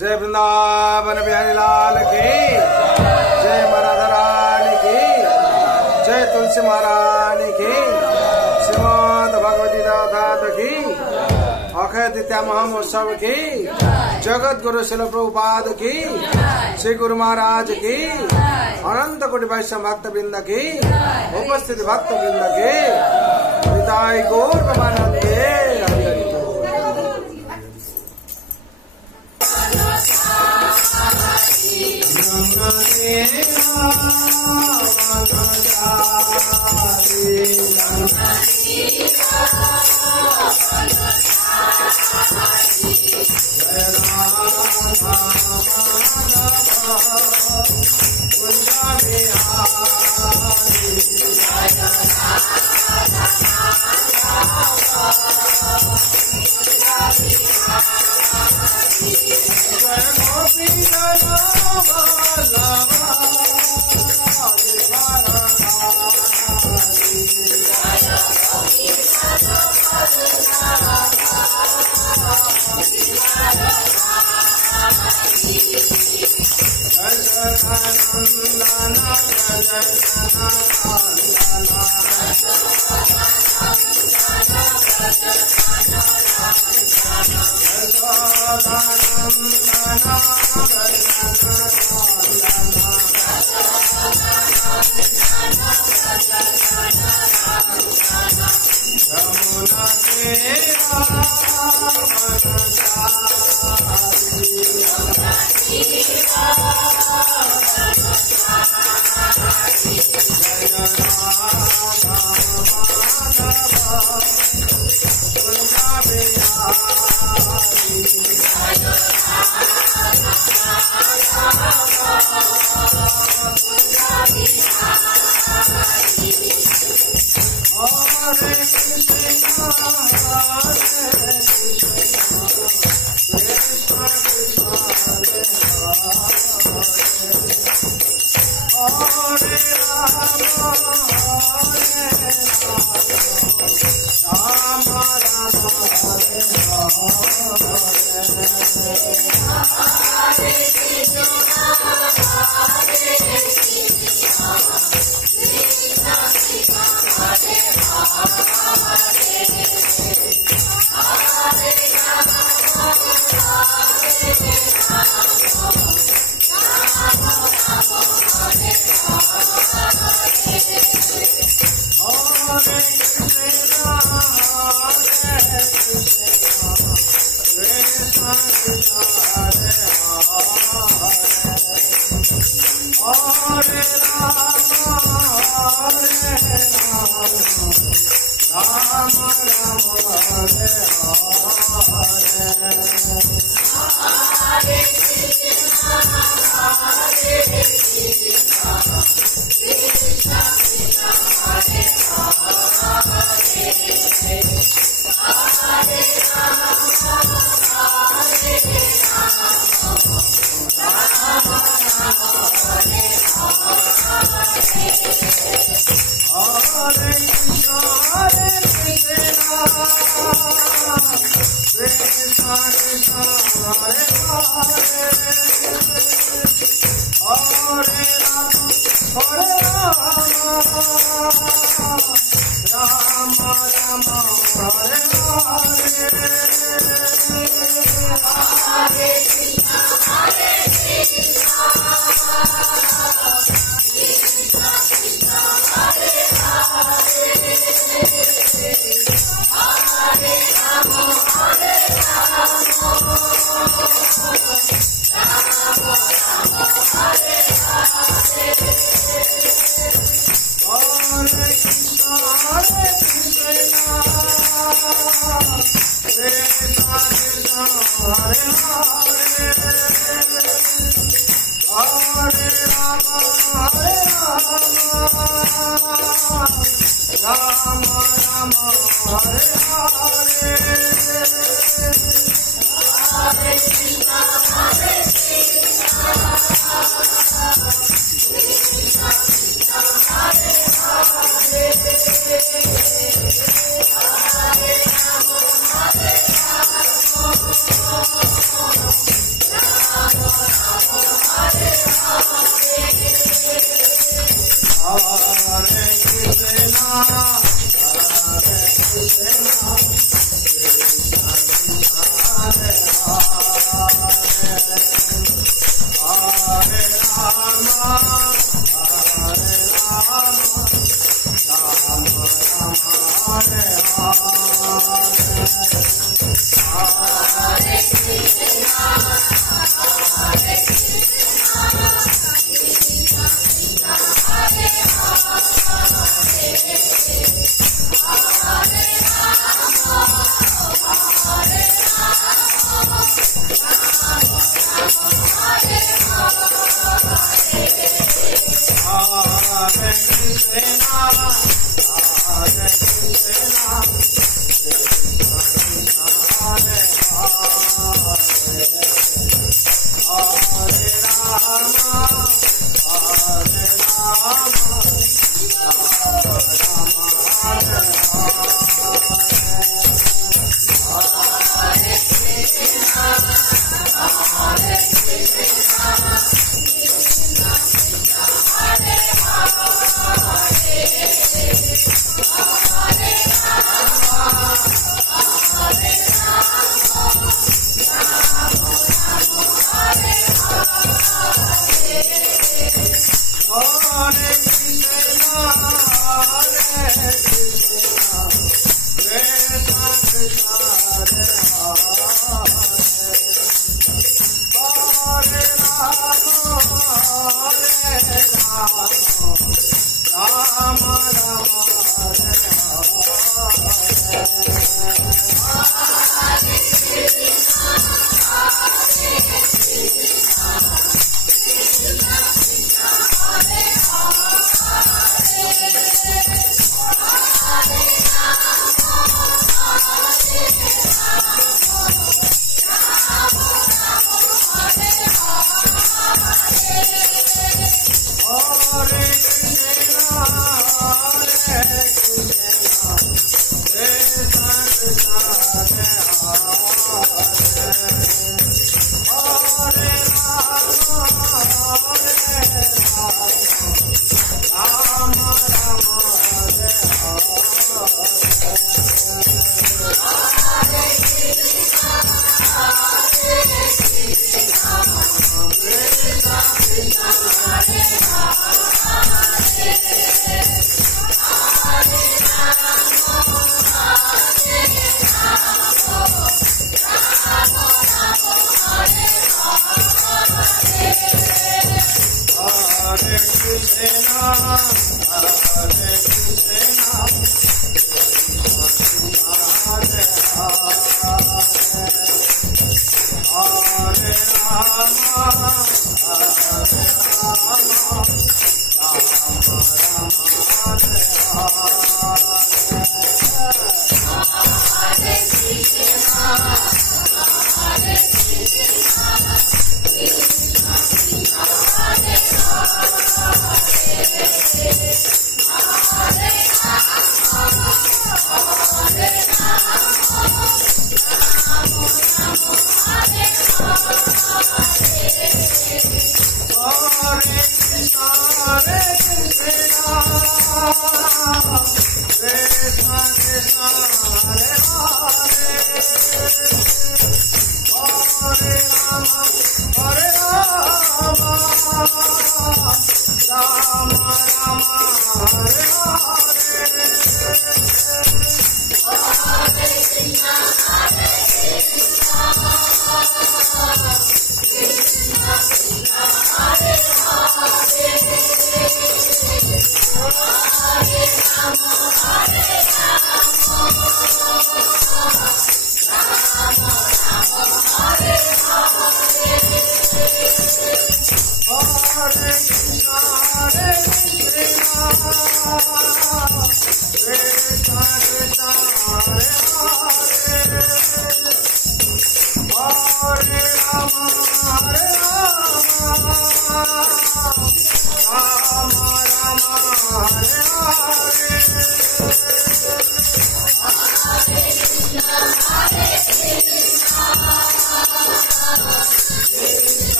जय वृंदावन बिहारी लाल की जय, राधा रानी की जय, तुलसी महारानी की, श्रीमद भगवती दाता की, अक्षय तृतीया महोत्सव की, जगत गुरु शिल प्रभुपाद की, श्री गुरु महाराज की, अनंत कोटि वैष्णव भक्त वृंद की, उपस्थित भक्त वृंद की, पिताई गौर प्रेमानंदे।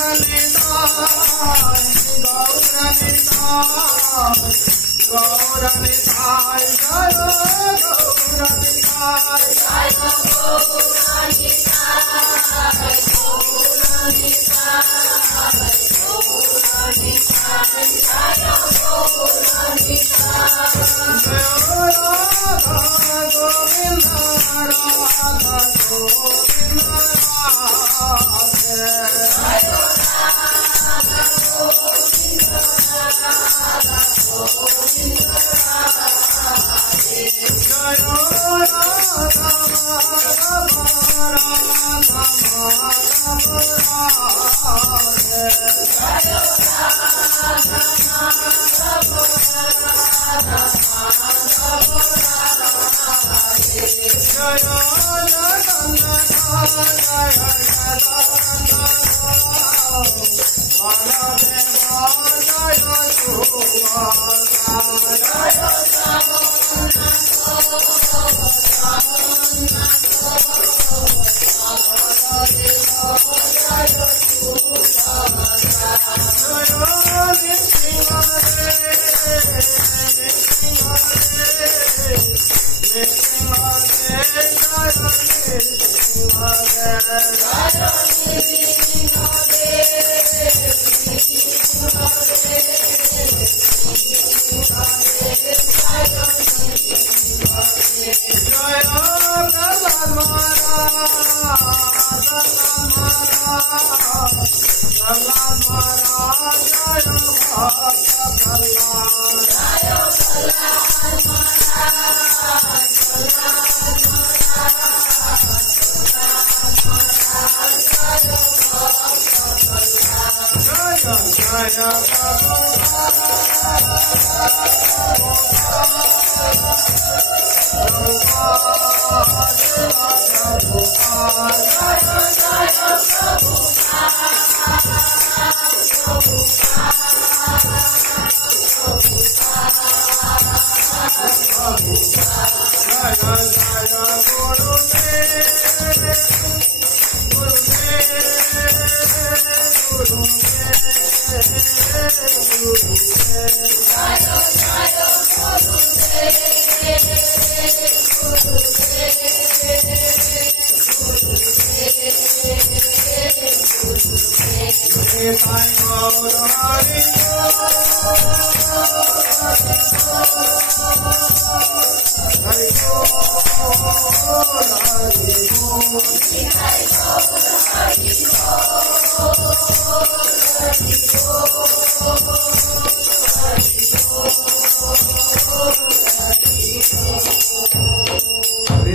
Hare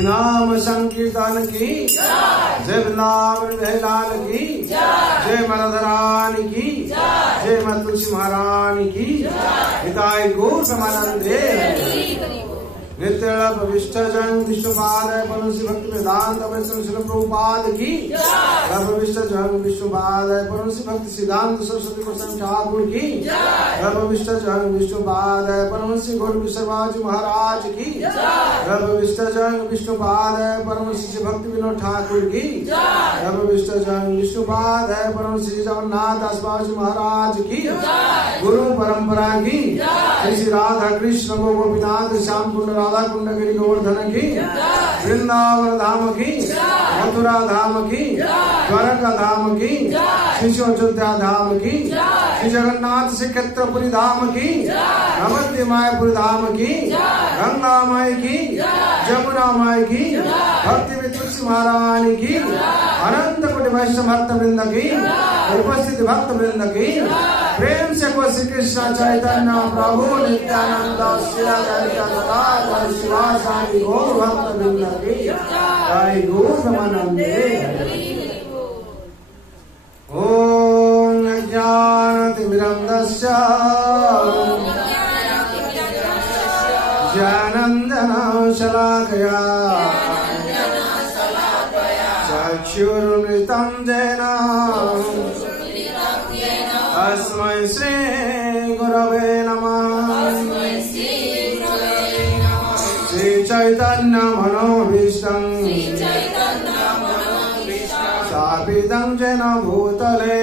नाम संकीर्तन की जय, वृंदावन लाल की जय, मराधरानी की जय, मां तुलसी महारानी की हिताय गौर समानंदे नित्य विष्ट जन विष्णुपाद परमश्री भक्ति वेदांत शिल प्रभुपाद की विष्ट जन विष्णुपाद परमश्री भक्ति सिद्धांत सरस्वती गोस्वामी ठाकुर की विष्ट जन विष्णुपाद परमश्री गौर विश्वराज महाराज की विष्ट जन विष्णुपाद परमश्री भक्ति विनोद ठाकुर की विष्ट जन विष्णुपाद परमश्री जगन्नाथ दास बाबू महाराज की गुरु परंपरा की श्री राधा कृष्ण गोपीनाथ श्याम कुंड राधा कुंड गिरी गोवर्धन की वृंदावन धाम की मथुरा धाम की द्वारका धाम की श्री अयोध्या धाम की श्री जगन्नाथ श्री क्षेत्रपुरी धाम की नवद्वीप मायापुरी धाम की गंगा माई की जमुना माई की भक्ति तुलसी महारानी की अनंत कोटि वैष्णव भक्त वृंद की उपस्थित भक्त वृंद की प्रेम से को श्री कृष्ण चैतन्य प्रभु नित्यानंद शिवासादि गौर भक्त वृंद की जय गौर समानंदे। ओम ज्ञानतिमिरन्दस्य ज्ञानंदना शलाकया चक्षुरुन्मिलितं येन तस्मै श्री गुरवे नमः। श्री चैतन्य मनोभीष्टं स्थापितं स्थापितं येन भूतले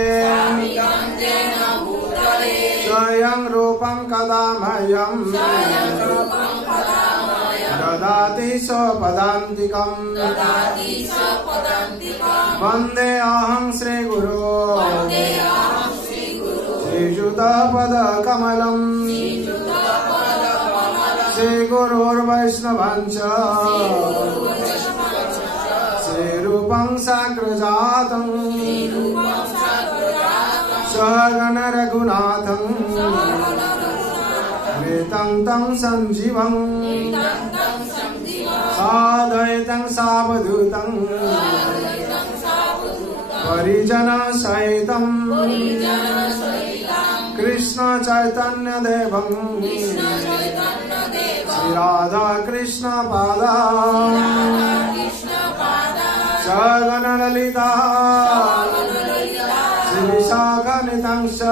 स्वयं रूपं कदा मह्यं ददाति स्वपदान्तिकम् वन्दे अहं श्रीगुरो श्रीयुतपदकमलम् श्रीगुरोर्वैष्णवांश्च श्रीरूपं साग्रजातं सहगण रघुनाथं मृतं तं संजीवं साद्वैतं सावधूतं परिजनसहितं कृष्ण चैतन्य देवं श्री राधा कृष्ण पादा सगण ललिता श्री विशाखान्वितांश्च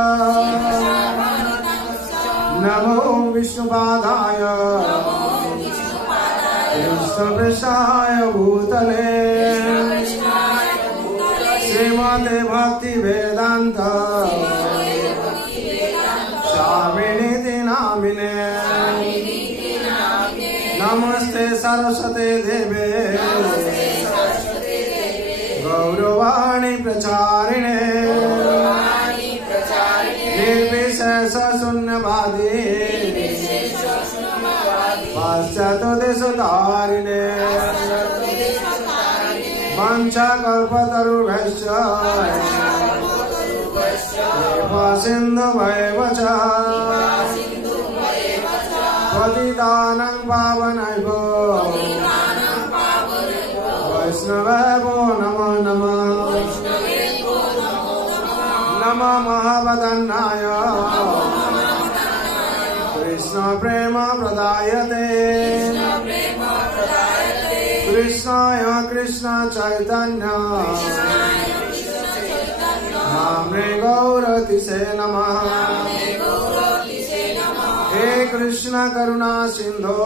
नमो विष्णुपादाय कृष्णपृष्ठाय भूतले श्रीमते भक्ति वेदांत स्वामिनिति नामिने नमस्ते सरस्वते देवे गौरवाणी प्रचारिणे निर्विशेष शून्यवादी पाश्चात्यदेशधारिणे वाञ्छाकल्पतरुभ्यश्च कृपासिन्धुभ्येव च पतितानां पावनेभ्यो वैष्णवेभ्यो नमो नमः नमः महावदन्नाय कृष्ण प्रेम प्रदायते कृष्णाय कृष्ण चैतन्य नाम्ने गौरतिसे नमः हे कृष्ण करुणा सिंधो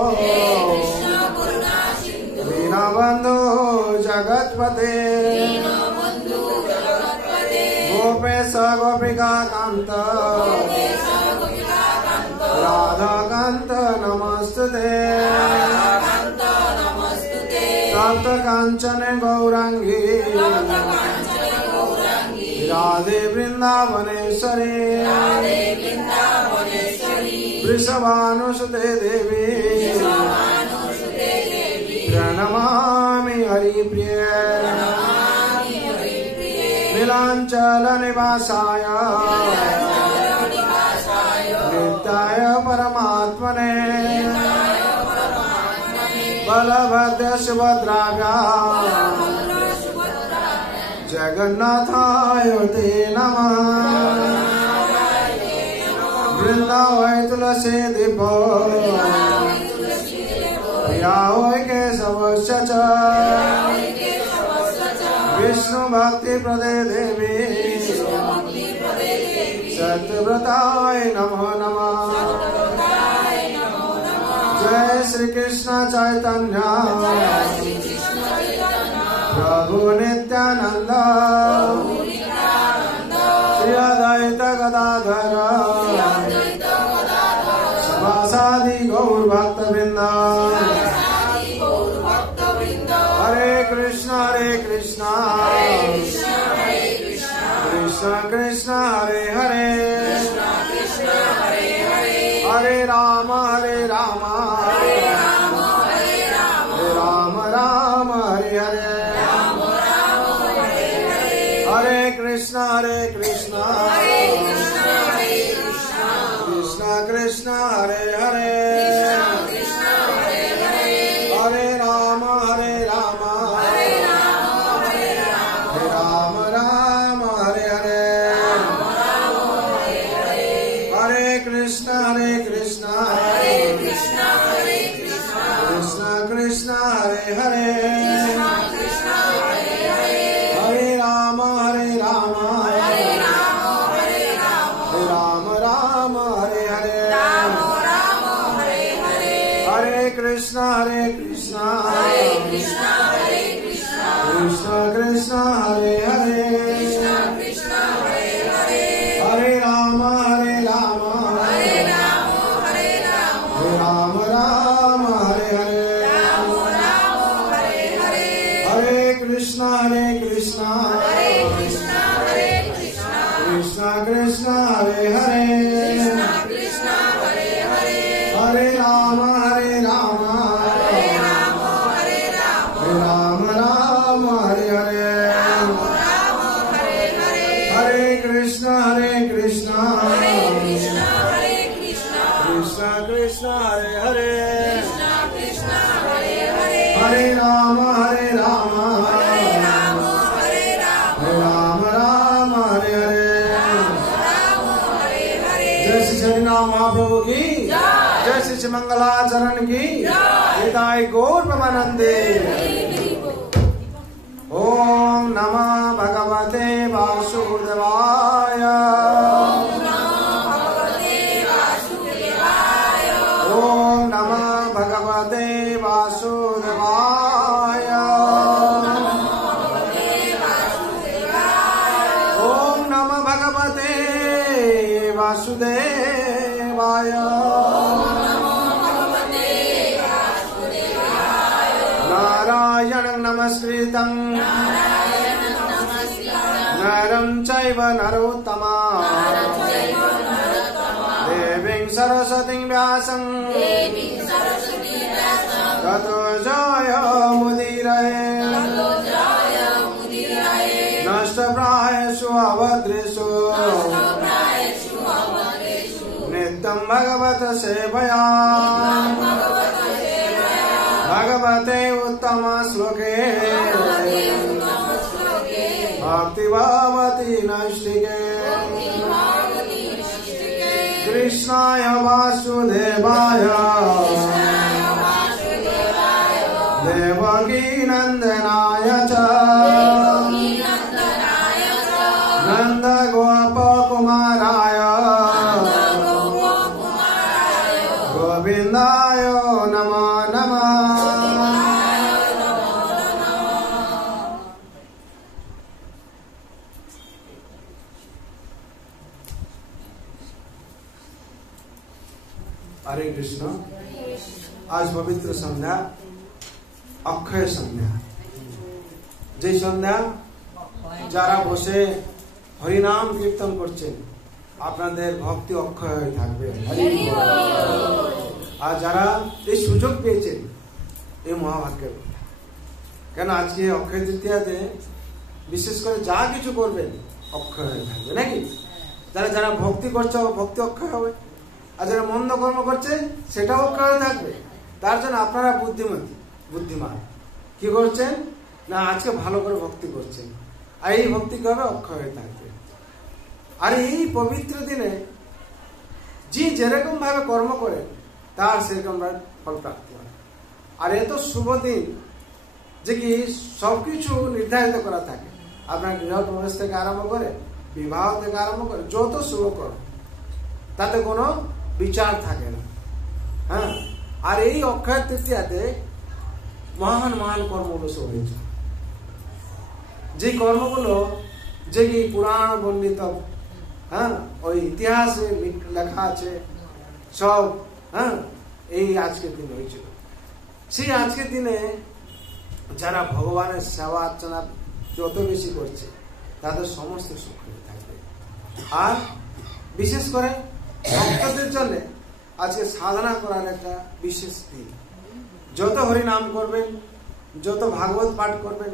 दीनबंधो जगत्पते गोपेश गोपिका कांत राधा कांत नमस्ते तप्त कांचन गौरांगी राधे वृंदावनेश्वरी वृषभानुसुते देवी प्रणमामि हरिप्रिये नीलांचल निवासाय नित्याय परमात्मने बलभद्र सुभद्राभ्या जगन्नाथाय ते नमः वृंदावै तुलसी दीपो प्रिया वै केशवस्य च विष्णु भक्ति प्रदे देवी सत्यव्रताय नमो नमः जय श्री कृष्ण चैतन्य प्रभु नित्यानंद श्री अद्वैत गदाधर सवासादि गौर भक्तवृंद हरे कृष्ण कृष्ण कृष्ण हरे हरे हरे राम राम राम हरे हरे हरे कृष्ण कृष्ण कृष्ण हरे हरे हरे राम राम राम हरे हरे हरे कृष्ण कृष्ण कृष्ण हरे हरे हरे राम राम राम हरे हरे हरे कृष्ण कृष्ण कृष्ण कृष्ण हरे हरे कृष्ण हरे हरे हरे राम राम राम हरे हरे हरे कृष्ण कृष्ण कृष्ण हरे हरे हरे राम राम हरे हरे। जय श्री हरिनाम महाप्रभु की जय श्री मंगलाचरण की हिताय गौर प्रमानंदे। ओम नमः भगवते वासुदेवाय ओम नमः भगवते वासुदेवाय ओम नमः भगवते वासुदेवाय नारायणं नमस्कृतं नरं चैव नरोत्तमं देवीं सरस्वतीं व्यासं ततो जयमुदीरये नष्टप्रायेषु अभद्रेषु नित्यं भगवत सेवया भगवते उत्तम श्लोके भक्ति भवति नैष्टिके कृष्णाय वासुदेवाय देवकी नंदनाय च नंद गोप कुमाराय गोविंदाय नमो नमः। हरे कृष्ण। आज पवित्र संध्या अक्षय संध्या যে সন্ধ্যা যারা বসে হরিনাম কীর্তন করছেন আপনাদের ভক্তি অক্ষয় হয়ে থাকবে। আর যারা এই সুযোগ পেয়েছেন এই মহাভাগ্যের কথা, কেন আজকে অক্ষয় তৃতীয়াতে বিশেষ করে যা কিছু করবেন অক্ষয় হয়ে থাকবে নাকি। যারা যারা ভক্তি করছে ভক্তি অক্ষয় হবে, আর যারা মন্দ কর্ম করছে সেটাও অক্ষয় হয়ে থাকবে। তার জন্য আপনারা বুদ্ধিমান কি করছেন না আজকে ভালো করে ভক্তি করছেন, আর এই ভক্তি কি হবে অক্ষয় হয়ে থাকবে। আর এই পবিত্র দিনে যে যেরকম ভাবে কর্ম করে তার সেরকম ফল প্রাপ্তি হয়। আর এত শুভ দিন যে কি সবকিছু নির্ধারিত করা থাকে, আপনার গৃহ প্রবেশ থেকে আরম্ভ করে বিবাহ থেকে আরম্ভ করে যত শুভ কর্ম তাতে কোনো বিচার থাকে না। হ্যাঁ, আর এই অক্ষয় তৃতীয়াতে মহান মহান কর্মগুলো সব হয়েছে, যে কর্মগুলো যে কি পুরাণ বর্ণিত, হ্যাঁ ওই ইতিহাসে লেখা আছে সব, হ্যাঁ এই আজকের দিন হয়েছিল। সেই আজকের দিনে যারা ভগবানের সেবা অর্চনা যত বেশি করছে তাদের সমস্ত সুখ হয়ে থাকবে। আর বিশেষ করে ভক্তদের জন্য আজকে সাধনা করার একটা বিশেষ দিন। যত হরিনাম করবেন, যত ভাগবত পাঠ করবেন,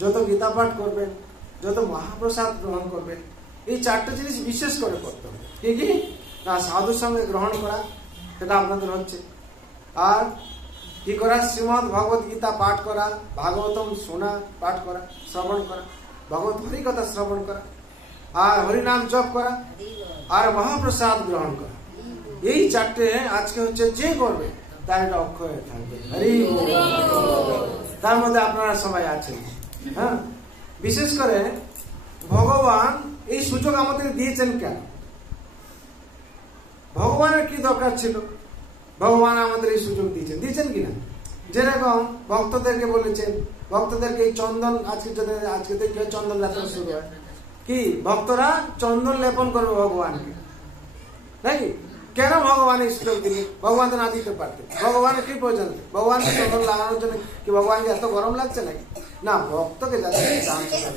যত গীতা পাঠ করবেন, যত মহাপ্রসাদ গ্রহণ করবেন, এই চারটে জিনিস বিশেষ করে করতে হবে। কি কি না সাধুর সঙ্গে গ্রহণ করা, সেটা আপনাদের হচ্ছে। আর কি করা শ্রীমদ ভগবত গীতা পাঠ করা, ভাগবতম শোনা পাঠ করা, শ্রবণ করা, ভগবত হরিকথা শ্রবণ করা, আর হরিনাম জপ করা, আর মহাপ্রসাদ গ্রহণ করা। এই চারটে আজকে হচ্ছে যে করবে তার এটা অক্ষয় থাকবে। হরি তার মধ্যে আপনারা সবাই আছেন। হ্যাঁ, বিশেষ করে ভগবান এই সুযোগ আমাদের দিয়েছেন কেন? ভগবানের কি দরকার ছিল? ভগবান আমাদের এই সুযোগ দিয়েছেন কিনা? যেরকম ভক্তদেরকে বলেছেন, ভক্তদেরকে এই চন্দন আজকে থেকে চন্দন যাত্রা শুরু হয়, কি ভক্তরা চন্দন লেপন করবে ভগবানকে নাকি? কেন ভগবান এই সুযোগ দিলেন? ভগবান তো না দিতে পারতেন। ভগবানের কি প্রয়োজন? ভগবানকে চন্দন লাগানোর জন্য কি ভগবানকে এত গরম লাগছে নাকি? না, ভক্তকে যাতে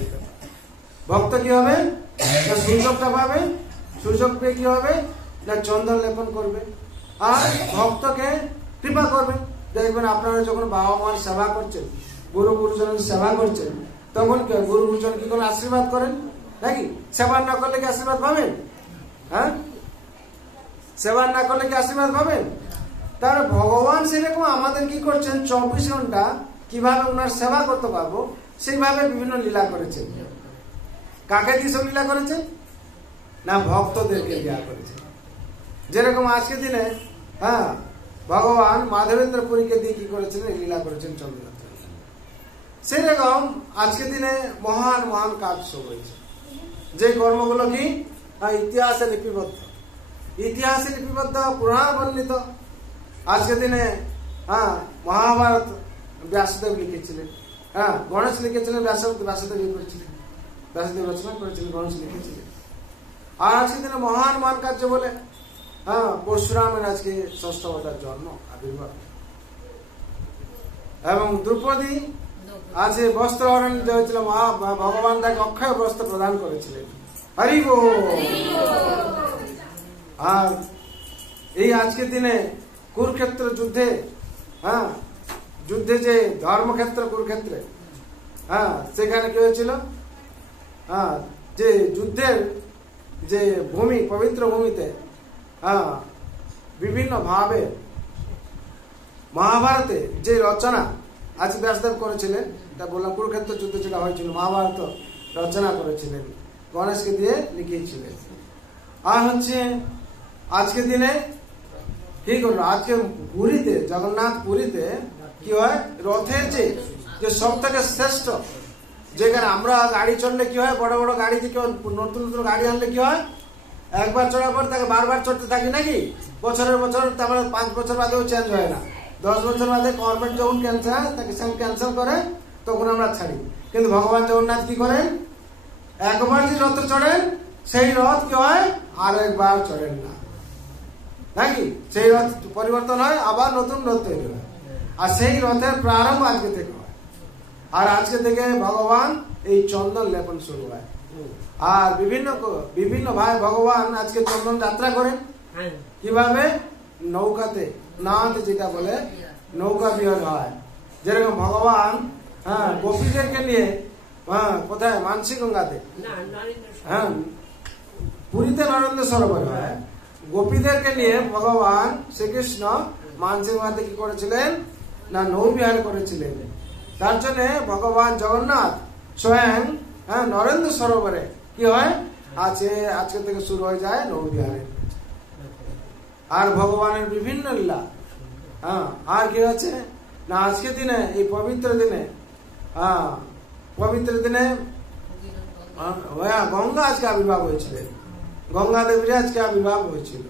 দিতে পারে। ভক্ত কি হবে সুযোগটা পাবে সুযোগ পেয়ে কি হবে না চন্দন লেপন করবে আর ভক্তকে কৃপা করবে। দেখবেন আপনারা যখন বাবা মার সেবা করছেন, গুরু গুরুজনের সেবা করছেন, তখন গুরু গুরুজন কি করে আশীর্বাদ করেন নাকি? সেবা না করলে কি আশীর্বাদ পাবেন? হ্যাঁ, সেবা না করলে কি আশীর্বাদ পাবেন? তাহলে ভগবান সেরকম আমাদের কি করছেন 24 ঘন্টা কিভাবে ওনার সেবা করতে পারবো সেইভাবে বিভিন্ন লীলা করেছেন। কাকে দিয়ে সব লীলা করেছেন না ভক্তদেরকে দেওয়া করেছেন। যেরকম আজকে দিনে হ্যাঁ ভগবান মাধবেন্দ্র পুরীকে দিয়ে কি করেছেন লীলা করেছেন চন্দ্রযাত্রা। সেরকম আজকে দিনে মহান মহান কাজ সব হয়েছে, যে কর্মগুলো কি ইতিহাসে লিপিবদ্ধ, ইতিহাসে লিপিবদ্ধ পুরাণ বর্ণিত। আজকে দিনে হ্যাঁ মহাভারত ব্যাসদেব লিখেছিলেন, হ্যাঁ গণেশ লিখেছিলেন, ব্যাসদেব করেছিলেন, ব্যাসদেব রচনা করেছিলেন, গণেশ লিখেছিলেন। আর আজকে দিনে মহান মহান কার্য বলে হ্যাঁ পরশুরামের আজকে ষষ্ঠ অবতার জন্ম আবির্ভাব, এবং দ্রৌপদী আছে বস্ত্র হরণ হয়েছিল, ভগবান তাকে অক্ষয় বস্ত্র প্রদান করেছিলেন। হরি বল। আর এই আজকের দিনে কুরুক্ষেত্র যুদ্ধে হ্যাঁ যুদ্ধে যে ধর্মক্ষেত্র কুরুক্ষেত্রে হ্যাঁ সেখানে কি হয়েছিল হ্যাঁ যে যুদ্ধের যে ভূমি পবিত্র ভূমিতে হ্যাঁ বিভিন্ন ভাবে মহাভারতে যে রচনা আজ ব্যাসদেব করেছিলেন, তা বললাম কুরুক্ষেত্র যুদ্ধ যেটা হয়েছিল মহাভারত রচনা করেছিলেন, গণেশকে দিয়ে লিখিয়েছিলেন। আর হচ্ছে আজকে দিনে কি করলো, আজকে পুরীতে জগন্নাথ পুরীতে কি হয় রথের যে সব থেকে শ্রেষ্ঠ, যেখানে আমরা গাড়ি চড়লে কি হয় বড় বড় গাড়ি থেকে নতুন নতুন গাড়ি আনলে কি হয় একবার চড়ার পর তাকে বারবার চড়তে থাকি নাকি, বছরের বছর, তারপরে 5 বছর বাদেও চেঞ্জ হয় না, 10 বছর বাদে গভর্নমেন্ট যখন ক্যান্সেল করে তখন আমরা ছাড়ি। কিন্তু ভগবান জগন্নাথ কি করেন, একবার যে রথ চড়েন সেই রথ কি হয় আর একবার চড়েন না নাকি, সেই রথ পরিবর্তন হয়, আবার নতুন রথ তৈরি হয়। আর সেই রথের প্রারম্ভ আজকে থেকে হয়। আর আজকে থেকে ভগবান এই চন্দন লেপন শুরু হয়। আর বিভিন্ন ভাই ভগবান আজকে চন্দন যাত্রা করেন কিভাবে, নৌকাতে, নাওতে, যেটা বলে নৌকা বিহার হয়। যেরকম ভগবান হ্যাঁ গোপীদেরকে নিয়ে হ্যাঁ কোথায় মানসী গঙ্গাতে, হ্যাঁ পুরীতে নরেন্দ্র সরোবর হয়, গোপীদেরকে নিয়ে ভগবান শ্রীকৃষ্ণ মানসী গঙ্গাতে কি করেছিলেন না নৌবিহার করেছিলেন। তার জন্য ভগবান জগন্নাথ স্বয়ং হ্যাঁ নরেন্দ্র সরোবরে কি হয় আজকে থেকে শুরু হয়ে যায় নৌবিহারে। আর ভগবানের বিভিন্ন লীলা হ্যাঁ আর কি আছে না আজকে দিনে এই পবিত্র দিনে হ্যাঁ পবিত্র দিনে গঙ্গা আজকে আবির্ভাব হয়েছিল, গঙ্গা দেবীর আজকে আবির্ভাব হয়েছিল।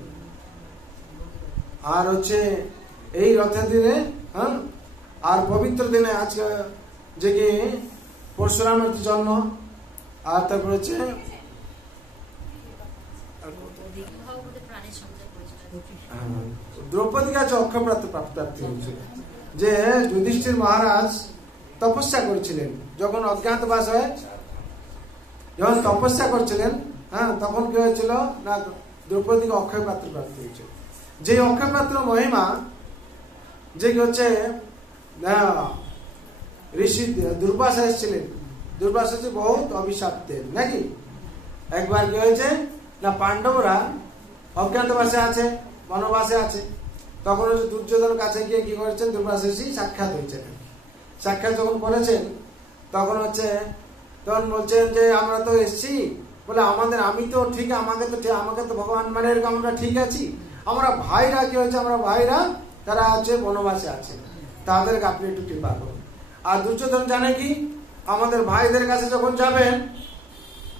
আর হচ্ছে এই রথের দিনে হ্যাঁ আর পবিত্র দিনে আজকে যে কি পরশুরামের জন্ম, আর তারপর হচ্ছে দ্রৌপদী কাছে অক্ষয় প্রাপ্তি হয়েছিল, যে যুধিষ্ঠির মহারাজ তপস্যা করেছিলেন, যখন অজ্ঞাতবাস হয়ে যখন তপস্যা করছিলেন হ্যাঁ তখন কি হয়েছিল না দ্রৌপদীকে অক্ষয় পাত্র প্রাপ্তি হয়েছিল। যে অক্ষয় পাত্র মহিমা যে হচ্ছে ঋষি দুর্বাসা এসেছিলেন, দুর্বাসা হচ্ছে বহুত অভিশাপ দেন নাকি। একবার কি হয়েছে না পাণ্ডবরা অজ্ঞাতবাসে আছে, বনবাসে আছে, তখন হচ্ছে দুর্যোধনের কাছে গিয়ে কি করেছেন দুর্বাসা ঋষি সাক্ষাৎ হয়েছেন। সাক্ষাৎ যখন করেছেন তখন হচ্ছে তখন বলছেন যে আমরা তো এসছি বলে আমি তো ঠিক, আমাকে তো ভগবান মানে এরকম আমরা ঠিক আছি, আমরা ভাইরা কি হয়েছে, আমরা ভাইরা তারা হচ্ছে বনবাসে আছে, তাদেরকে আপনি একটু কৃপা করুন। আর দুর্যোধন জানে কি আমাদের ভাইদের কাছে যখন যাবেন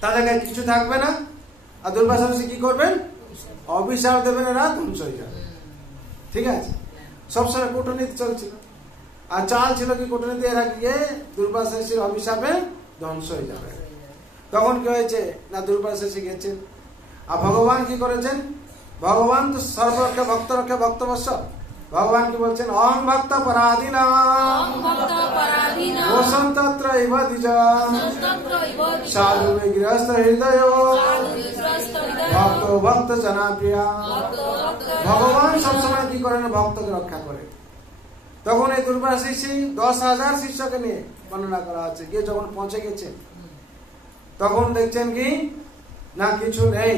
তাদের কাছে কিছু থাকবে না, আর দুর্বাসা ঋষি কি করবেন অভিশাপ দেবেন, এরা ধ্বংস হয়ে যাবে। ঠিক আছে, সবসময় কূটনীতি চলছিল, আর চাল ছিল কি কূটনীতি এরা গিয়ে দুর্বাসা ঋষির অভিশাপে ধ্বংস হয়ে যাবে। তখন কি হয়েছে না দুর্বাসা ঋষি গেছেন, আর ভগবান কি করেছেন, ভগবান তো সর্বরক্ষা ভক্ত রক্ষা ভক্তবৎস, ভগবান কি বলছেন, অহং ভক্ত পরাধীনা বসন্তত্র ইব দ্বিজ সাধু গৃহস্থ হৃদয় ভক্ত ভক্ত জনাপ্রিয়া। ভগবান সবসময় কি করেন, ভক্তকে রক্ষা করে। তখন এই দুর্বাসা ঋষি 10,000 শিষ্যকে নিয়ে বর্ণনা করা আছে, গিয়ে যখন পৌঁছে গেছে তখন দেখছেন কি না কিছু নেই,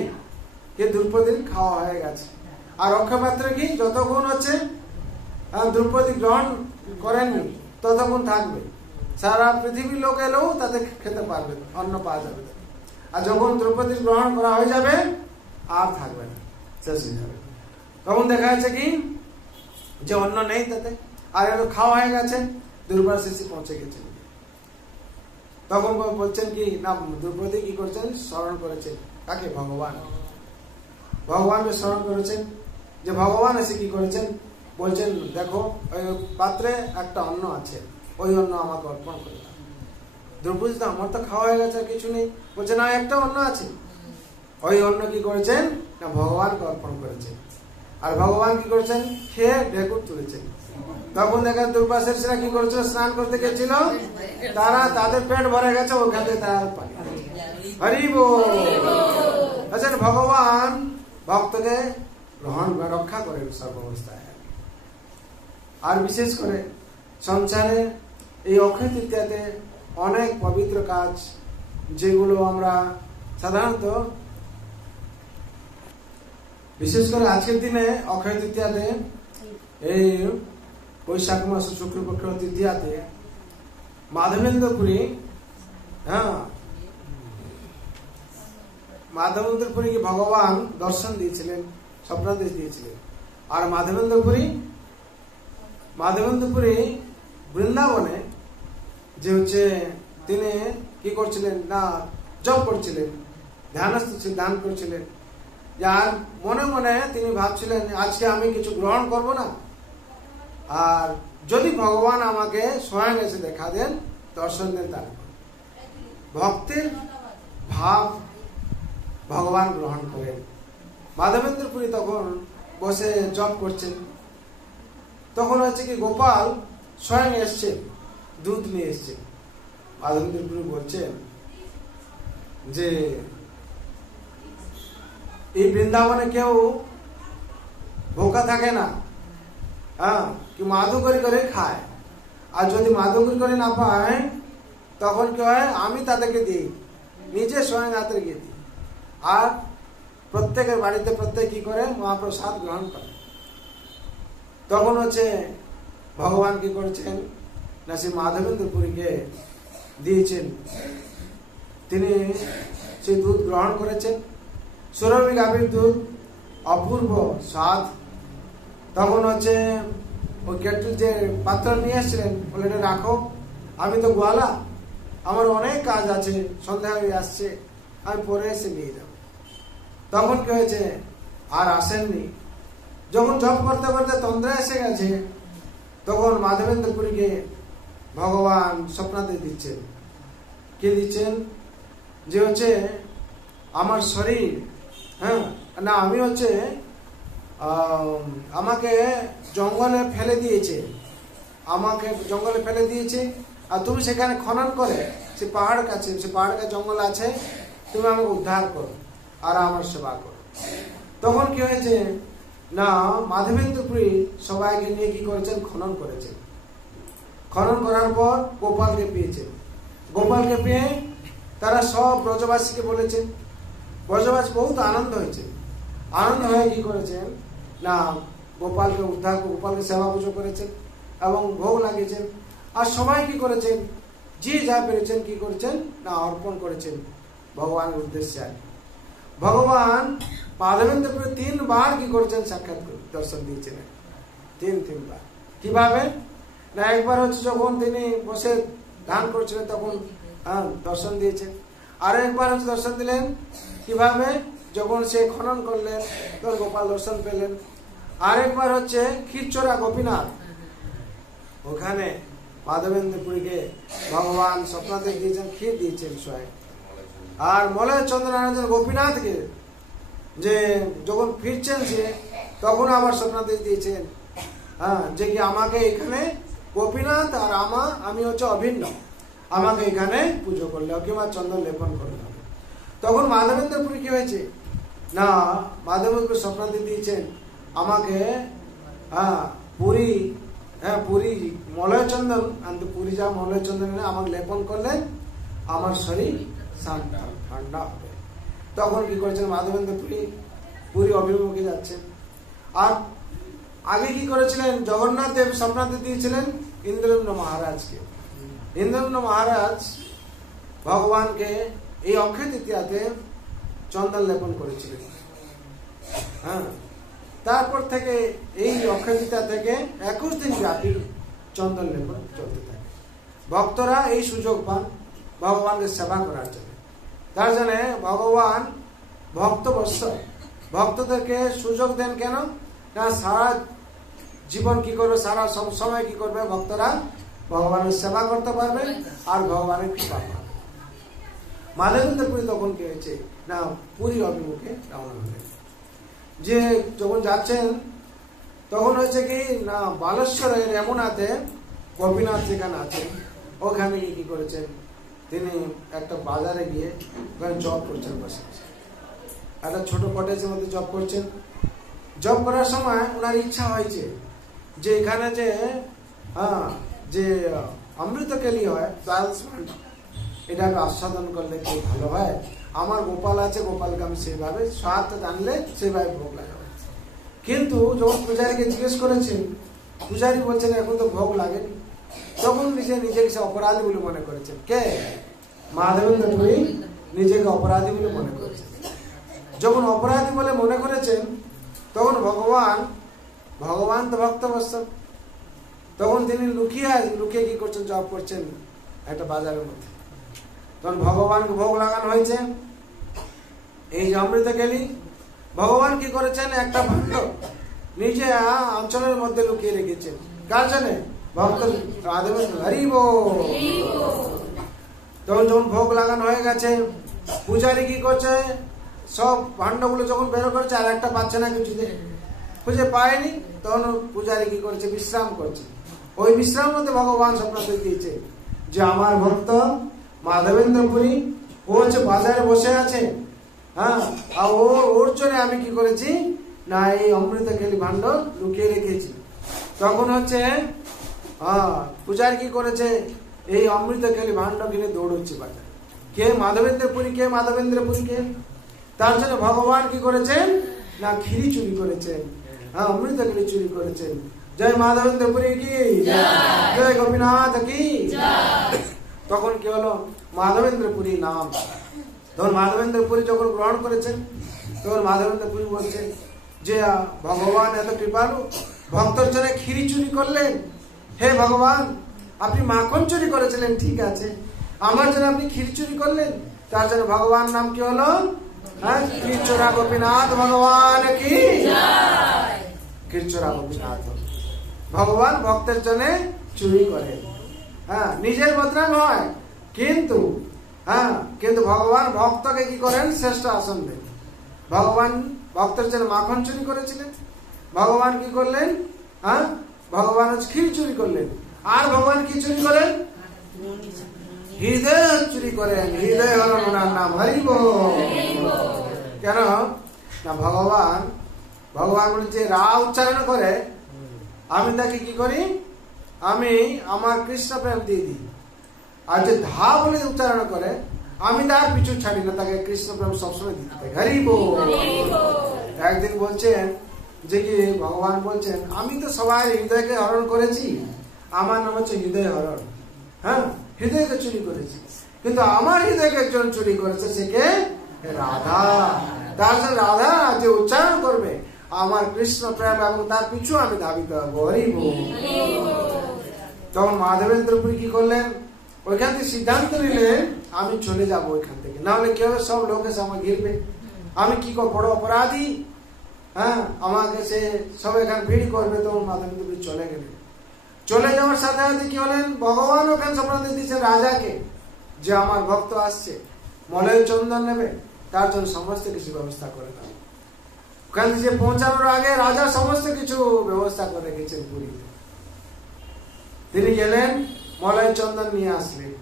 কি দ্রৌপদীর খাওয়া হয়ে গেছে। আর অক্ষয়পাত্র কি যতক্ষণ হচ্ছে দ্রৌপদী গ্রহণ করেননি ততক্ষণ থাকবে, সারা পৃথিবীর লোক এলেও তাতে খেতে পারবে, অন্ন পাওয়া যাবে। আর যখন দ্রৌপদীর গ্রহণ করা হয়ে যাবে আর থাকবে না, শেষ হয়ে যাবে। তখন দেখা যাচ্ছে কি যে অন্ন নেই তাতে, আর এলো খাওয়া হয়ে গেছে, দুর্বাসা ঋষি পৌঁছে গেছেন। তখন বলছেন কি না দ্রৌপদী কি করছেন, স্মরণ করেছেন কাকে, ভগবান। ভগবানকে স্মরণ করেছেন, যে ভগবান এসে কি করেছেন, বলছেন দেখো ওই পাত্রে একটা অন্ন আছে, ওই অন্ন আমাকে অর্পণ করে দাও। দ্রৌপদী তো আমার তো খাওয়া হয়ে গেছে, কিছু নেই, বলছে না একটা অন্ন আছে। ওই অন্ন কি করেছেন না ভগবানকে অর্পণ করেছেন। আর ভগবান কি করেছেন, খেয়ে ঢেকুর তুলেছেন। তখন দেখেন দুর্বাসা ঋষিরা কি করেছিল, স্নান করতে গেছিল, তারা তাদের পেট ভরে গেছে, ওখানে তারা পানি। হরি বল। আচ্ছা, ভগবান ভক্তকে গ্রহণ রক্ষা করেন সর্বাবস্থায়। আর বিশেষ করে সংসারে এই অক্ষয় তৃতীয়াতে অনেক পবিত্র কাজ, যেগুলো আমরা সাধারণত বিশেষ করে আজকের দিনে অক্ষয় তৃতীয়াতে, এই বৈশাখ মাস শুক্লপক্ষ তৃতীয়াতে মাধবেন্দ্রপুরী, মাধবেন্দ্রপুরীকে ভগবান দর্শন দিয়েছিলেন, স্বপ্নাদেশ দিয়েছিলেন। আর মাধবেন্দ্রপুরী বৃন্দাবনে যে হচ্ছে তিনি কি করছিলেন না জপ করছিলেন, ধ্যান করছিলেন। যার মনে মনে তিনি ভাবছিলেন আজকে আমি কিছু গ্রহণ করব না, আর যদি ভগবান আমাকে স্বয়ং এসে দেখা দেন, দর্শন দেন, তার ভক্তির ভাব ভগবান গ্রহণ করেন। মাধবেন্দ্রপুরী তখন বসে জপ করছেন। তখন হচ্ছে কি গোপাল স্বয়ং এসছে, দুধ নিয়ে এসছে। মাধবেন্দ্রপুরী বলছেন যে এই বৃন্দাবনে কেউ ভোকা থাকে না, কি মাধুকরী করে খায়। আর যদি মাধুকরী করে না পায় তখন কি হয়, আমি তাদেরকে দিই, নিজে স্বয়ং হাতে গিয়ে দিই। আর প্রত্যেকের বাড়িতে প্রত্যেক কি করে মহাপ্রসাদ গ্রহণ করে। তখন হচ্ছে ভগবান কি করেছেন না শ্রী মাধবেন্দ্রপুরীকে দিয়েছেন, তিনি সেই দুধ গ্রহণ করেছেন। সুরভি গাভীর দুধ, অপূর্ব স্বাদ। তখন হচ্ছে ওই কেটল যে পাত্র নিয়ে এসেছিলেন, বলে এটা রাখো, আমি তো গোয়ালা, আমার অনেক কাজ আছে, সন্ধ্যা হয়ে আসছে, আমি পরে এসে নিয়ে যাব। তখন কি হয়েছে, আর আসেননি। যখন জপ করতে করতে তন্দ্রা এসে গেছে, তখন মাধবেন্দ্রপুরীকে ভগবান স্বপ্নাতে দিচ্ছেন। কি দিচ্ছেন, যে হচ্ছে আমার শরীর, না আমি হচ্ছে আমাকে জঙ্গলে ফেলে দিয়েছে, আর তুমি সেখানে খনন করে সে পাহাড় কাছে, জঙ্গল আছে, তুমি আমাকে উদ্ধার করো আর আমার সেবা করো। তখন কি হয়েছে না মাধবেন্দ্রপুরী সবাইকে নিয়ে কি করেছেন, খনন করেছেন। খনন করার পর গোপালকে পেয়েছেন। গোপালকে পেয়ে তারা সব ব্রজবাসীকে বলেছেন। ব্রজবাসী বহুত আনন্দ হয়েছে। আনন্দ হয়ে কি করেছেন না গোপালকে উদ্ধার, গোপালকে সেবা পুজো করেছেন এবং ভোগ লাগিয়েছেন। আর সবাই কি করেছেন, যে যা পেরেছেন কি করেছেন না অর্পণ করেছেন ভগবানের উদ্দেশ্যে। ভগবান মাধবেন্দ্রপুরী 3 বার কি করেছেন, সাক্ষাৎ দর্শন দিয়েছেন। 3 বার। কিভাবে না, একবার হচ্ছে যখন তিনি বসে ধ্যান করছিলেন তখন দর্শন দিয়েছেন। আর একবার হচ্ছে দর্শন দিলেন কিভাবে, যখন সে খনন করলেন তখন গোপাল দর্শন পেলেন। আরেকবার হচ্ছে ক্ষীরচোরা গোপীনাথ, ওখানে মাধবেন্দ্রপুরীকে ভগবান স্বপ্নাতে দিয়েছেন, ক্ষীর দিয়েছেন স্বয়ং। আর মলয় চন্দ্রানন্দ গোপীনাথকে যে যখন ফিরছেন সে, তখন আবার স্বপ্নাতে দিয়েছেন হ্যাঁ, যে কি আমাকে এখানে গোপীনাথ আর আমি হচ্ছে অভিন্ন, আমাকে এখানে পুজো করলে কিংবা চন্দন লেপন করলে হবে। তখন মাধবেন্দ্র পুরী কি হয়েছে না, মাধবেন্দ্র স্বপ্নাদি দিয়েছেন আমাকে পুরী, পুরী মলয় চন্দন আনতে, পুরী যা মলয় চন্দন আমাকে লেপন করলে আমার শরীর ঠান্ডা হবে। তখন কি করেছেন মাধবেন্দ্র পুরী অভিমুখে যাচ্ছেন। আর আগে কি করেছিলেন, জগন্নাথ দেব স্বপ্নাদি দিয়েছিলেন ইন্দ্রেন্দ্র মহারাজকে। ইন্দ্রেন্দ্র মহারাজ ভগবানকে এই অক্ষয় তৃতীয়াতে চন্দন লেপন করেছিলেন। হ্যাঁ, তারপর থেকে এই অক্ষয় তৃতীয়া থেকে 21 দিন ব্যাপী চন্দন লেপন চলতে থাকে। ভক্তরা এই সুযোগ পান ভগবানকে সেবা করার জন্য। তার জন্য ভগবান ভক্তবৎসল, ভক্তদেরকে সুযোগ দেন কেন না, সারা জীবন কি করবে, সারা সময় কি করবে, ভক্তরা ভগবানের সেবা করতে পারবে আর ভগবানের কৃপা পাবে। মাধবেন্দ্র পুরী তখন কি হয়েছে না, পুরীর অভিমুখে রওনা হলেন। যে যখন যাচ্ছেন তখন হয়েছে কি না, বালেশ্বরের যমুনাতে গোপীনাথ যেখানে আছেন ওখানে কি করেছেন, তিনি একটা বাজারে গিয়ে ওখানে জব করছেন, বসে একটা ছোট কটেজের মধ্যে জব করছেন। জব করার সময় ওনার ইচ্ছা হয়েছে যে এখানে যে অমৃতকেলি হয়, এটাকে আস্বাদন করলে খুব ভালো হয়। আমার গোপাল আছে, গোপালকে আমি সেইভাবে স্বাদ জানলে সেইভাবে ভোগ লাগাবো। কিন্তু যখন পূজারীকে জিজ্ঞেস করেছেন, পূজারী বলছেন এখন তো ভোগ লাগেনি। তখন নিজেকে অপরাধী বলে মনে করেছেন। কে? মাধবেন্দ্র পুরী নিজেকে অপরাধী বলে মনে করেছেন। যখন অপরাধী বলে মনে করেছেন তখন ভগবান তো ভক্তবৎসল, তখন তিনি লুকিয়ে কি করছেন, জব করছেন একটা বাজারের মধ্যে। তখন ভগবানকে ভোগ লাগানো হয়েছে এই যে অমৃতকেলি। ভগবান কি করেছেন, একটা ভাণ্ড নিজে অঞ্চলের মধ্যে লুকিয়ে রেখেছেন। কার জন্য? ভক্ত হরিব। তখন যখন ভোগ লাগানো হয়ে গেছে, পূজারি কি করছে, সব ভাণ্ডগুলো যখন বেরো করেছে আর একটা পাচ্ছে না, কিছুতে খুঁজে পায়নি। তখন পূজারি কি করেছে, বিশ্রাম করছে। ওই বিশ্রাম মধ্যে ভগবান স্বপ্ন দিয়েছে যে আমার ভক্ত মাধবেন্দ্র পুরী ও হচ্ছে বাজারে বসে আছে, হ্যাঁ, আর ওর জন্য আমি কি করেছি না, এই অমৃতকেলি ভাণ্ড লুকিয়ে রেখেছি। তখন হচ্ছে পূজারি কি করেছে, এই অমৃতকেলি ভাণ্ড কিনে দৌড়চ্ছে বাজারে। কে? মাধবেন্দ্র পুরী। কে মাধবেন্দ্র পুরী? কে? তার জন্য ভগবান কি করেছেন না, ক্ষীরি চুরি করেছেন, হ্যাঁ, অমৃতকেলি চুরি করেছেন। জয় মাধবেন্দ্র পুরী কি, জয় গোপীনাথ কি। তখন কি হলো, মাধবেন্দ্র পুরী নাম। তখন মাধবেন্দ্র পুরী যখন গ্রহণ করেছেন তখন মাধবেন্দ্র পুরী বলছেন যে ভগবান এত কৃপালু, ভক্তর জন্য ক্ষীরি চুরি করলেন। হে ভগবান, আপনি মাখন চুরি করেছিলেন ঠিক আছে, আমার জন্য আপনি ক্ষীরি চুরি করলেন। তার জন্য ভগবান নাম কি হলো, ক্ষীরচোরা গোপীনাথ ভগবান কি। ক্ষীরচোরা গোপীনাথ ভগবান ভক্তের জন্য চুরি করেন, হ্যাঁ, নিজের বদনাম হয়, কিন্তু কিন্তু ভগবান ভক্তকে কি করেন, শ্রেষ্ঠ আসন দেন। ভগবান ভক্তের জন্য মাখন চুরি করেছিলেন, ভগবান কি করলেন, ভগবান ক্ষীর চুরি করলেন। আর ভগবান কি চুরি করেন, হৃদয় চুরি করেন। হৃদয় হল ওনার নাম, হরিব। কেন না, ভগবান যে রা উচ্চারণ করে আমি তাকে কি করি, আমি আমার কৃষ্ণ প্রেম দিয়ে দিই। আর যে ধা বলে উচ্চারণ করে আমি তার পিছু ছাড়ি না, তাকে কৃষ্ণ প্রেম সবসময় দিতে থাকি, হরিব। একদিন বলছেন যে কি ভগবান বলছেন, আমি তো সবাই হৃদয়কে হরণ করেছি, আমার নাম হচ্ছে হৃদয় হরণ, হ্যাঁ, হৃদয়কে চুরি করেছি, কিন্তু আমার হৃদয়কে একজন চুরি করেছে, সে কে? রাধা। তার জন্য রাধা যে উচ্চারণ করবে আমার কৃষ্ণ প্রেম এবং তার পিছু আমি ধাবিত হবো, হরিব। তখন মাধবেন্দ্র পুরী কি করলেন, ওইখান থেকে সিদ্ধান্ত নিলেন আমি চলে যাবো ওইখান থেকে, না হলে কেউ সব লোক এসে আমাকে ঘিরবে, আমি কি বড় অপরাধী, হ্যাঁ, আমাকে সে সব এখানে ভিড় করবে। তখন মাধবেন্দ্র পুরী চলে গেলেন। চলে যাওয়ার সাথে সাথে কি হলেন, ভগবান ওখানে স্বপ্ন দিয়েছেন রাজাকে যে আমার ভক্ত আসছে, মলয় চন্দন নেবে, তার জন্য সমস্ত কিছু ব্যবস্থা করে দাও। কারণ যে পৌঁছানোর আগে রাজা সমস্ত কিছু ব্যবস্থা করে রেখেছেন পুরীতে। তিনি গেলেন, মলয় চন্দন নিয়ে আসলেন,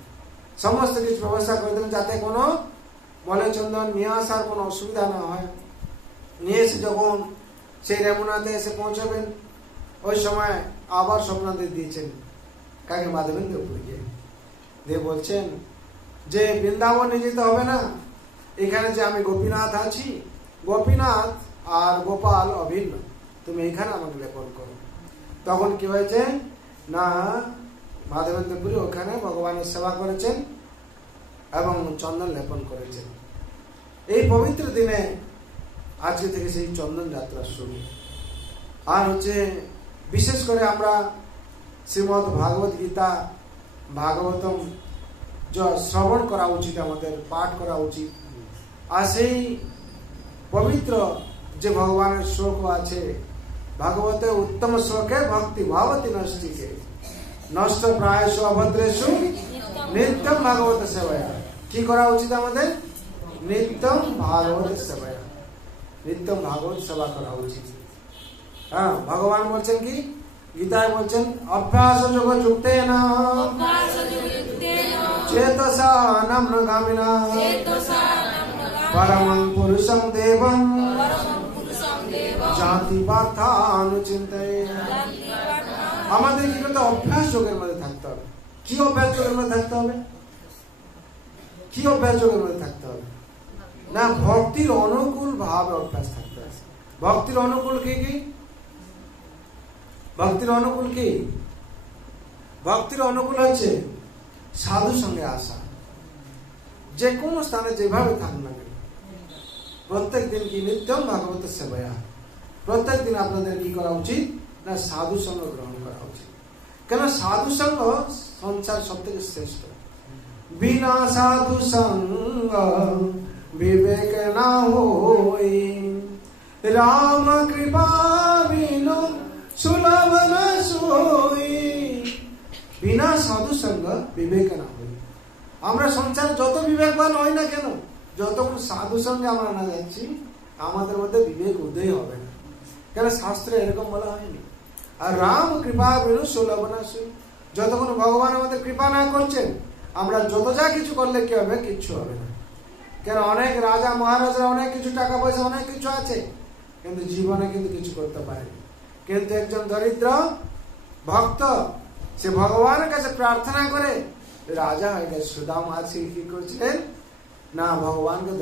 সমস্ত কিছু ব্যবস্থা করে দিলেন যাতে কোনো মলয় চন্দন নিয়ে আসার কোনো অসুবিধা না হয়। নিয়ে এসে যখন সেই রেমুনাতে এসে পৌঁছবেন, ওই সময় আবার স্বপ্নাদেশ দিয়েছেন কাকে? মাধবেন্দ্র পুরীকে। দিয়ে বলছেন যে বৃন্দাবনে যেতে হবে না, এখানে যে আমি গোপীনাথ আছি, গোপীনাথ আর গোপাল অভিন্ন, তুমি এখানে আমাকে লেপন করো। তখন কি হয়েছে না, মাধবেন্দ্র পুরী ওখানে ভগবানের সেবা করেছেন এবং চন্দন লেপন করেছেন। এই পবিত্র দিনে আজকে থেকে সেই চন্দন যাত্রা শুরু। আর হচ্ছে বিশেষ করে আমরা শ্রীমদ ভাগবত গীতা, ভাগবতম শ্রবণ করা উচিত, আমাদের পাঠ করা উচিত। আর সেই পবিত্র যে ভগবানের শ্লোক আছে, ভাগবতে উত্তম শ্লোকে ভক্তি ভাবতি নষ্টিকে নষ্ট প্রায়শ অভদ্রেশু নিত্যম ভাগবত সেবায়া। কি করা উচিত আমাদের? নিত্যম ভাগবত সেবায়া, নিত্যম ভাগবত সেবা করা উচিত। হ্যাঁ, ভগবান বলছেন কি গীতায় বলছেন, অভ্যাস যোগ যুক্তেন চেতসা নম্রগামিনা পরমং পুরুষং দেবং জাতি পার্থানুচিন্তয়ে। আমাদের কি করতে? অভ্যাস যোগের মধ্যে থাকতে হবে। কি অভ্যাস যোগের মধ্যে থাকতে হবে? কি অভ্যাস যোগের মধ্যে থাকতে হবে? না, ভক্তির অনুকূল ভাবে অভ্যাস থাকতে হবে। ভক্তির অনুকূল কি কি? ভক্তির অনুকূল কি? ভক্তির অনুকূল হচ্ছে সাধু সঙ্গে আসা। যে কোনো স্থানে যেভাবে থাক না কেন, প্রত্যেক দিন কি নিত্যম ভাগবত সেবায়া, প্রত্যেক দিন আপনাদের কি করা উচিত? না, সাধু সঙ্গ গ্রহণ করা উচিত। কেন? সাধু সঙ্গ সংসার সব থেকে শ্রেষ্ঠ। বিনা সাধু সঙ্গ বিবেক না হই, রাম কৃপা বিনো সুলভ না সোই। বিনা সাধু সঙ্গ বিবেক না হই। আমরা সংসার যত বিবেকবান হই না কেন, যতক্ষণ সাধু সঙ্গে আমরা না যাচ্ছি, আমাদের মধ্যে বিবেক উদয় হবে না। কেন? শাস্ত্রে এরকম বলা হয়নি। আর রাম কৃপা বিনো সুলভ না সোই, যতক্ষণ ভগবান আমাদের কৃপা না করছেন, আমরা যত যা কিছু করলে কি হবে? কিচ্ছু হবে না। কেন? অনেক রাজা মহারাজা অনেক কিছু টাকা পয়সা অনেক কিছু আছে, কিন্তু জীবনে কিন্তু কিছু করতে পারেনি। কিন্তু একজন দরিদ্র ভক্ত সে ভগবানের কাছে প্রার্থনা করে রাজা হয়ে গেছে। সুদামা আছে কি করছিলেন না, ভগবানকে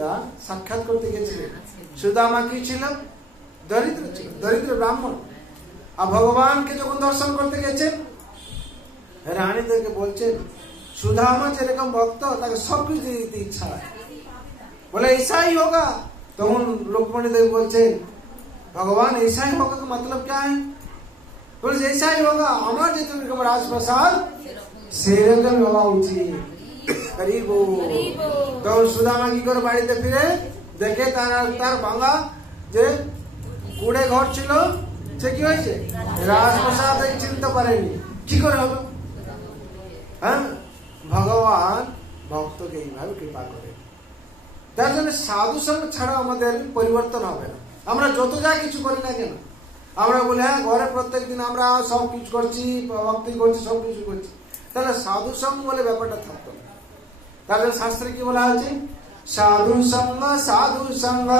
সাক্ষাৎ করতে গেছিলেন। সুদামা কি ছিল? দরিদ্র ছিল, দরিদ্র ব্রাহ্মণ। আর ভগবানকে যখন দর্শন করতে গেছেন, রানীদেরকে বলছেন সুদামা যেরকম ভক্ত, তাকে সবকিছু দিতে ইচ্ছা হয়, বলে ऐसाई होगा। তখন রুক্মিণী দেবী বলছেন, भगवान ऐसा ही होगा का मतलब क्या है? बोले ऐसा ही होगा, আমার যেরকম রাজপ্রাসাদ সেরকম হওয়া উচিত। গরিব তখন সুদামা কি করে বাড়িতে ফিরে দেখে তার ভাঙা যে কুড়ে ঘর ছিল, সে কি হয়েছে? রাজপ্রাসাদ চিনতে পারেনি। কি করে হলো? হ্যাঁ, ভগবান ভক্তকে এইভাবে কৃপা করে। তার জন্য সাধু সঙ্গ ছাড়া আমাদের পরিবর্তন হবে না। আমরা যত যা কিছু করি না কেন, আমরা বলি হ্যাঁ ঘরে প্রত্যেক দিন আমরা সব কিছু করছি, ভক্তি করছি, সব কিছু করছি, তাহলে সাধু সঙ্গ বলে ব্যাপারটা থাকতো না। তার জন্য শাস্ত্রে কি বলা হয়েছে? সাধু সঙ্গ সাধু সঙ্গ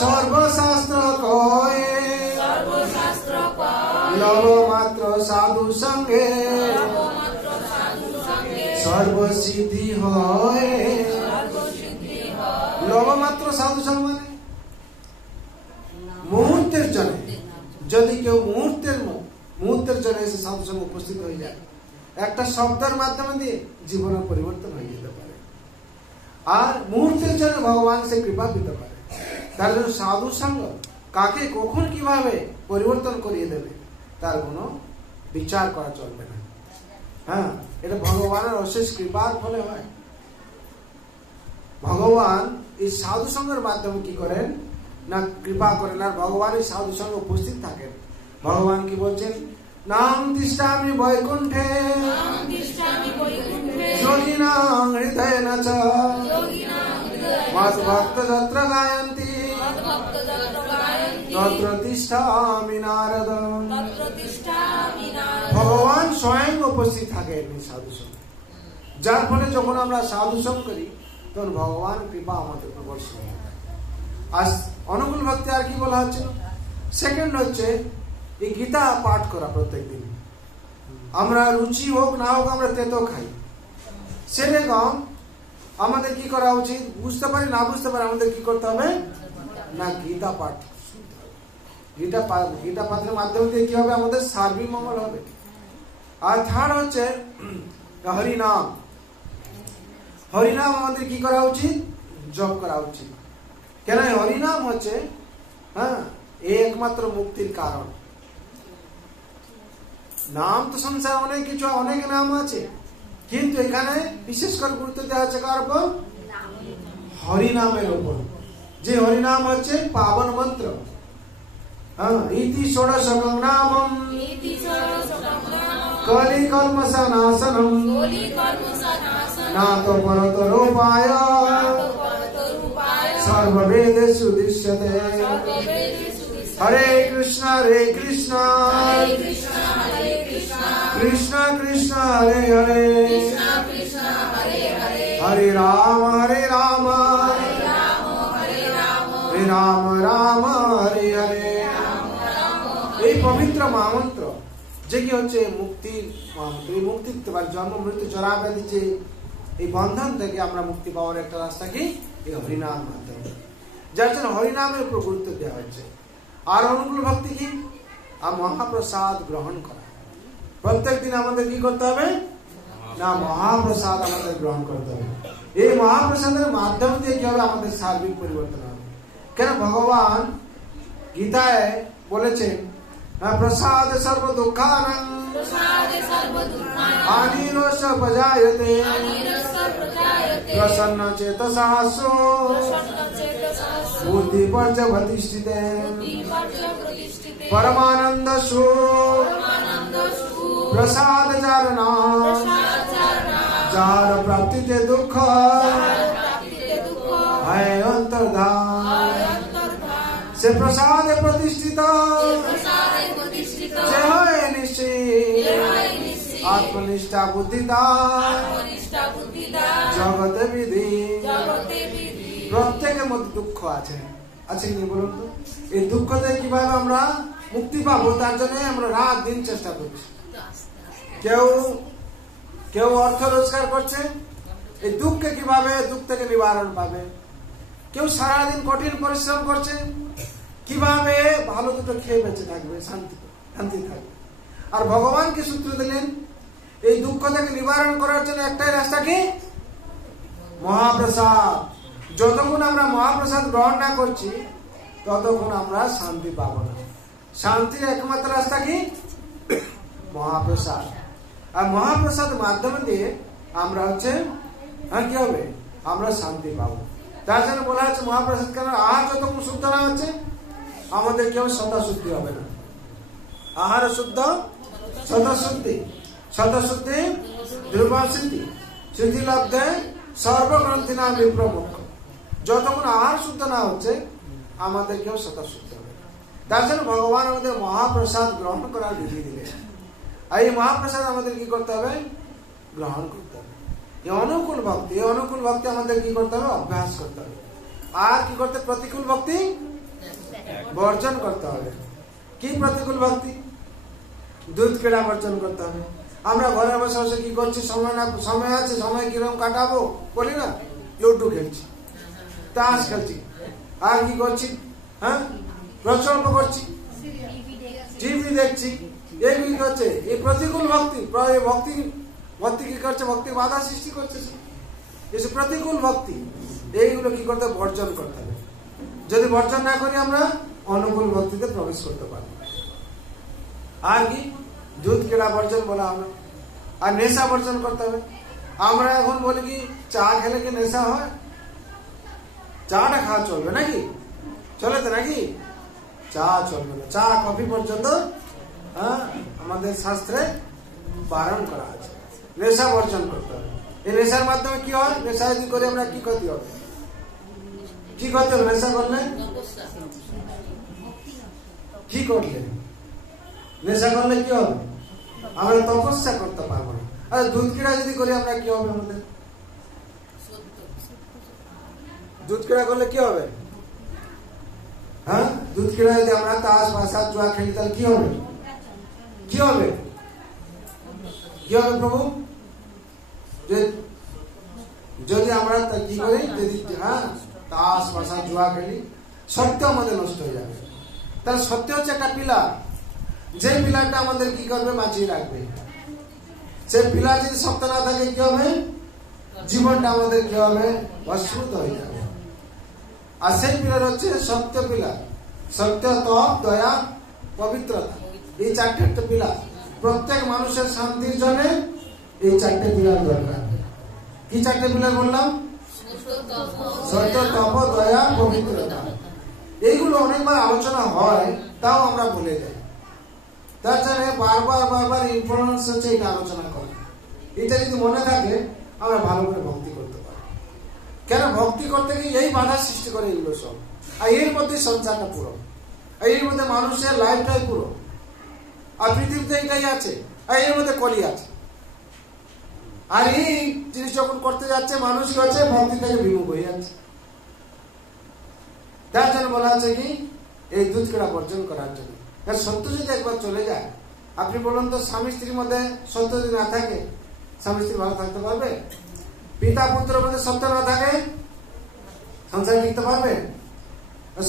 সর্বশাস্ত্র কয়ে লব মাত্র সাধু সঙ্গে সর্বসিদ্ধি হয়। লবমাত্র সাধু সঙ্গ মানে মুহূর্তের জন্য, যদি কেউ মুহূর্তের জন্য এসে সাধু সঙ্গ উপস্থিত হয়ে যায়, একটা শব্দের মাধ্যমে দিয়ে জীবনের পরিবর্তন হয়ে যেতে পারে। আর মুহূর্তের জন্য ভগবান সে কৃপা দিতে পারে। তার জন্য সাধু সঙ্গ কাকে কখন কিভাবে পরিবর্তন করিয়ে দেবে তার কোনো বিচার করা চলবে না। হ্যাঁ, এটা ভগবানের অশেষ কৃপার ফলে হয়। ভগবান এই সাধু সঙ্গের মাধ্যমে কি করেন না, কৃপা করেন। আর ভগবান এই সাধু সঙ্গে উপস্থিত থাকেন। ভগবান কি বলছেন? নাম তিষ্ঠামি বৈকুণ্ঠে যোগিনাং হৃদয়েন চ মদ ভক্ত যত্র গায়ন্তি তত্র তিষ্ঠামি নারদ। ভগবান স্বয়ং উপস্থিত থাকেন এই সাধু সঙ্গে, যার ফলে যখন আমরা সাধু সঙ্গ করি তখন ভগবান কৃপা আমাদের উপর বর্ষণ হয়। আজ অনুকূল ভক্তি আর কি বলা হচ্ছে? সেকেন্ড হচ্ছে এই গীতা পাঠ করা প্রত্যেক দিন। আমরা রুচি হোক না হোক আমরা তেতো খাই, সেরকম আমাদের কি করা উচিত? বুঝতে পারি না বুঝতে পারি আমাদের কি করতে হবে না গীতা পাঠ। গীতা পাঠের মাধ্যমে দিয়ে কি হবে? আমাদের সার্বিক মঙ্গল হবে। আর থার্ড হচ্ছে হরিনাম। হরিনাম আমাদের কি করা উচিত? জপ করা উচিত। কেন? হরিনাম হচ্ছে একমাত্র মুক্তির কারণ। নাম তো সংসার অনেক কিছু, অনেক নাম আছে, কিন্তু এখানে বিশেষ করে গুরুত্ব দেওয়া হচ্ছে কার উপর? হরিনামের উপর। যে হরিনাম হচ্ছে পাবন মন্ত্র। ইতি ষোড়শকং নামম কলি কর্মসনাসনম নাতো পরতরূপায় সর্ববেদেষু দৃশ্যতে। হরে কৃষ্ণ কৃষ্ণ কৃষ্ণ হরে হরে, হরে রাম হরে রাম, হরে রাম রাম হরে হরে। এই পবিত্র মহামন্ত্র যে কি হচ্ছে মুক্তির মহামন্ত্র। এই মুক্তির জন্ম মৃত্যু জরা ব্যাধি যে এই বন্ধন থেকে আমরা মুক্তি পাওয়ার একটা রাস্তা কি? এই হরিনাম মাধ্যমে। যার জন্য হরিনামের উপর গুরুত্ব দেওয়া হচ্ছে। আর অনুকূল ভক্তি কি? আর মহাপ্রসাদ গ্রহণ করা। প্রত্যেক দিন আমাদের কি করতে হবে না মহাপ্রসাদ আমাদের গ্রহণ করতে হবে। এই মহাপ্রসাদের মাধ্যম দিয়ে কি হবে? আমাদের সার্বিক পরিবর্তন হবে। কেন? ভগবান গীতায় বলেছেন প্রসাদ সর্ব দুঃখানাং হানিরোষ পজায়তে প্রসন্ন চেতসা বুদ্ধি পর্যবতিষ্ঠিতে পরমানন্দ প্রসাদ চারণা যার প্রাপ্তিতে দুঃখ হয় অন্তর্ধান। সে প্রসাদে প্রতিষ্ঠিত যে হয় নিশ্চিত আত্মনিষ্ঠা বুদ্ধিদান জগতে বিধি। প্রত্যেকের মধ্যে দুঃখ আছে, আছে কি বলুন তো? এই দুঃখ থেকে কিভাবে আমরা মুক্তি পাবো তার জন্য আমরা রাত দিন চেষ্টা করছি। কেউ অর্থ রোজগার করছে, এই দুঃখকে কিভাবে দুঃখ থেকে নিবারণ পাবে। কেউ সারাদিন কঠিন পরিশ্রম করছে, কিভাবে ভালো দুটো খেয়ে বেঁচে থাকবে, শান্তি থাকবে। আর ভগবান কি সূত্র দিলেন? এই দুঃখ থেকে নিবারণ করার জন্য একটাই রাস্তা কি? মহাপ্রসাদ। যতক্ষণ আমরা মহাপ্রসাদ গ্রহণ না করছি ততক্ষণ আমরা শান্তি পাবো না। শান্তির একমাত্র রাস্তা কি? মহাপ্রসাদ। আর মহাপ্রসাদ মাধ্যমে দিয়ে আমরা হচ্ছে কি হবে? আমরা শান্তি পাবো। তার জন্য বলা হচ্ছে মহাপ্রসাদ কেন? আহার যতক্ষণ শুদ্ধ না হচ্ছে আমাদের কেউ স্বতঃশুদ্ধি হবে না। আহার শুদ্ধ স্বতঃশুদ্ধি, স্বতঃশুদ্ধি ধ্রুবসিদ্ধি, সিদ্ধি লব্ধে সর্বগ্রন্থি নাম বিপ্রমুখ। যতক্ষণ আহার শুদ্ধ না হচ্ছে আমাদের কেউ স্বতঃশুদ্ধ হবে না। তার জন্য ভগবান আমাদের মহাপ্রসাদ গ্রহণ করার বিধি দিলেন। আর এই মহাপ্রসাদ আমাদের কি করতে হবে? গ্রহণ করতে হবে। এই অনুকূল ভক্তি আমাদের কি করতে হবে? অভ্যাস করতে হবে। আর কি করতে? প্রতিকূল ভক্তি বর্জন করতে হবে। কি প্রতিকূল ভক্তি? দুধ কেড়া বর্জন করতে হবে। আমরা ঘরে বসে বসে কি করছি? সময় আছে, সময় কিরকম কাটাবো বলি না, লুডু খেলছি, তাস খেলছি, আর কি করছি? প্রচন্ড করছি, টিভি দেখছি, এইগুলি করছে। এই প্রতিকূল ভক্তি। ভক্তি কি করছে? ভক্তি বাধা সৃষ্টি করছে। এসব প্রতিকূল ভক্তি, এইগুলো কি করতে? বর্জন করতে হবে। যদি বর্জন না করি আমরা অনুকূল ভক্তিতে প্রবেশ করতে পারবো। আর কি? দুধ কেনা বর্জন বলা হবে। আর নেশা বর্জন করতে হবে। আমরা এখন বলি কি চা খেলে কি নেশা হয়? চাটা খাওয়া চলবে নাকি? চলে তো নাকি? চা চলবে না। চা কফি পর্যন্ত আমাদের শাস্ত্রে বারণ করা আছে। নেশা বর্জন করতে হবে। এই নেশার মাধ্যমে কি হয়? নেশা যদি করি আমরা কি ক্ষতি হবে? কি করতে হবে? নেশা করলে কি করলে? নেশা করলে কি হবে? আমরা তপস্যা করতে পারবো না। আর দুধ ক্রীড়া যদি করি আমরা কি হবে? আমাদের দুধ ক্রীড়া করলে কি হবে? হ্যাঁ, দুধ ক্রীড়া যদি আমরা তাস ভাষা জুয়া খেলি তাহলে কি হবে? কি হবে? কি হবে প্রভু? যদি আমরা কি করি, যদি তাস ভাষা জুয়া খেলি, সত্য আমাদের নষ্ট হয়ে যাবে। তাহলে সত্য হচ্ছে একটা পিলার, যে পিলারটা আমাদের কি করবে? বাঁচিয়ে রাখবে। সেই পিলার যদি শক্ত না থাকে কি হবে? জীবনটা আমাদের কি হবে? অশ্রুত হয়ে যাবে। আর সেই পিলার হচ্ছে সত্য পিলার, সত্য, তপ, দয়া, পবিত্রতা। এই চারটে পিলার প্রত্যেক মানুষের শান্তির জন্য এই চারটে পিলার দরকার। কি চারটে পিলার বললাম? সত্য, তপ, দয়া, পবিত্রতা। এইগুলো অনেকবার আলোচনা হয়, তাও আমরা ভুলে যাই। তার জন্য বারবার ইম্পর্টেন্স হচ্ছে এটা আলোচনা করা। এটা যদি মনে থাকে আমরা ভালো করে ভক্তি করতে পারি। কেন ভক্তি করতে গিয়ে এই বাধা সৃষ্টি করে এগুলো সব। আর এর মধ্যে সংসারটা পুরো, এর মধ্যে মানুষের লাইফটাই পুরো। আর পৃথিবীতে এটাই আছে, আর এর মধ্যে কলি আছে। আর এই জিনিস যখন করতে যাচ্ছে মানুষ কি হচ্ছে? ভক্তি থেকে বিমুখ হয়ে যাচ্ছে। তার জন্য বলা আছে কি এই দুধ ক্রীড়া বর্জন করার জন্য। সত্য যদি একবার চলে যায়, আপনি বলুন তো, স্বামী স্ত্রীর মধ্যে সত্য যদি না থাকে, স্বামী স্ত্রী ভালো থাকতে পারবে? পিতা পুত্রের মধ্যে সত্য না থাকে, সংসার টিকতে পারবে?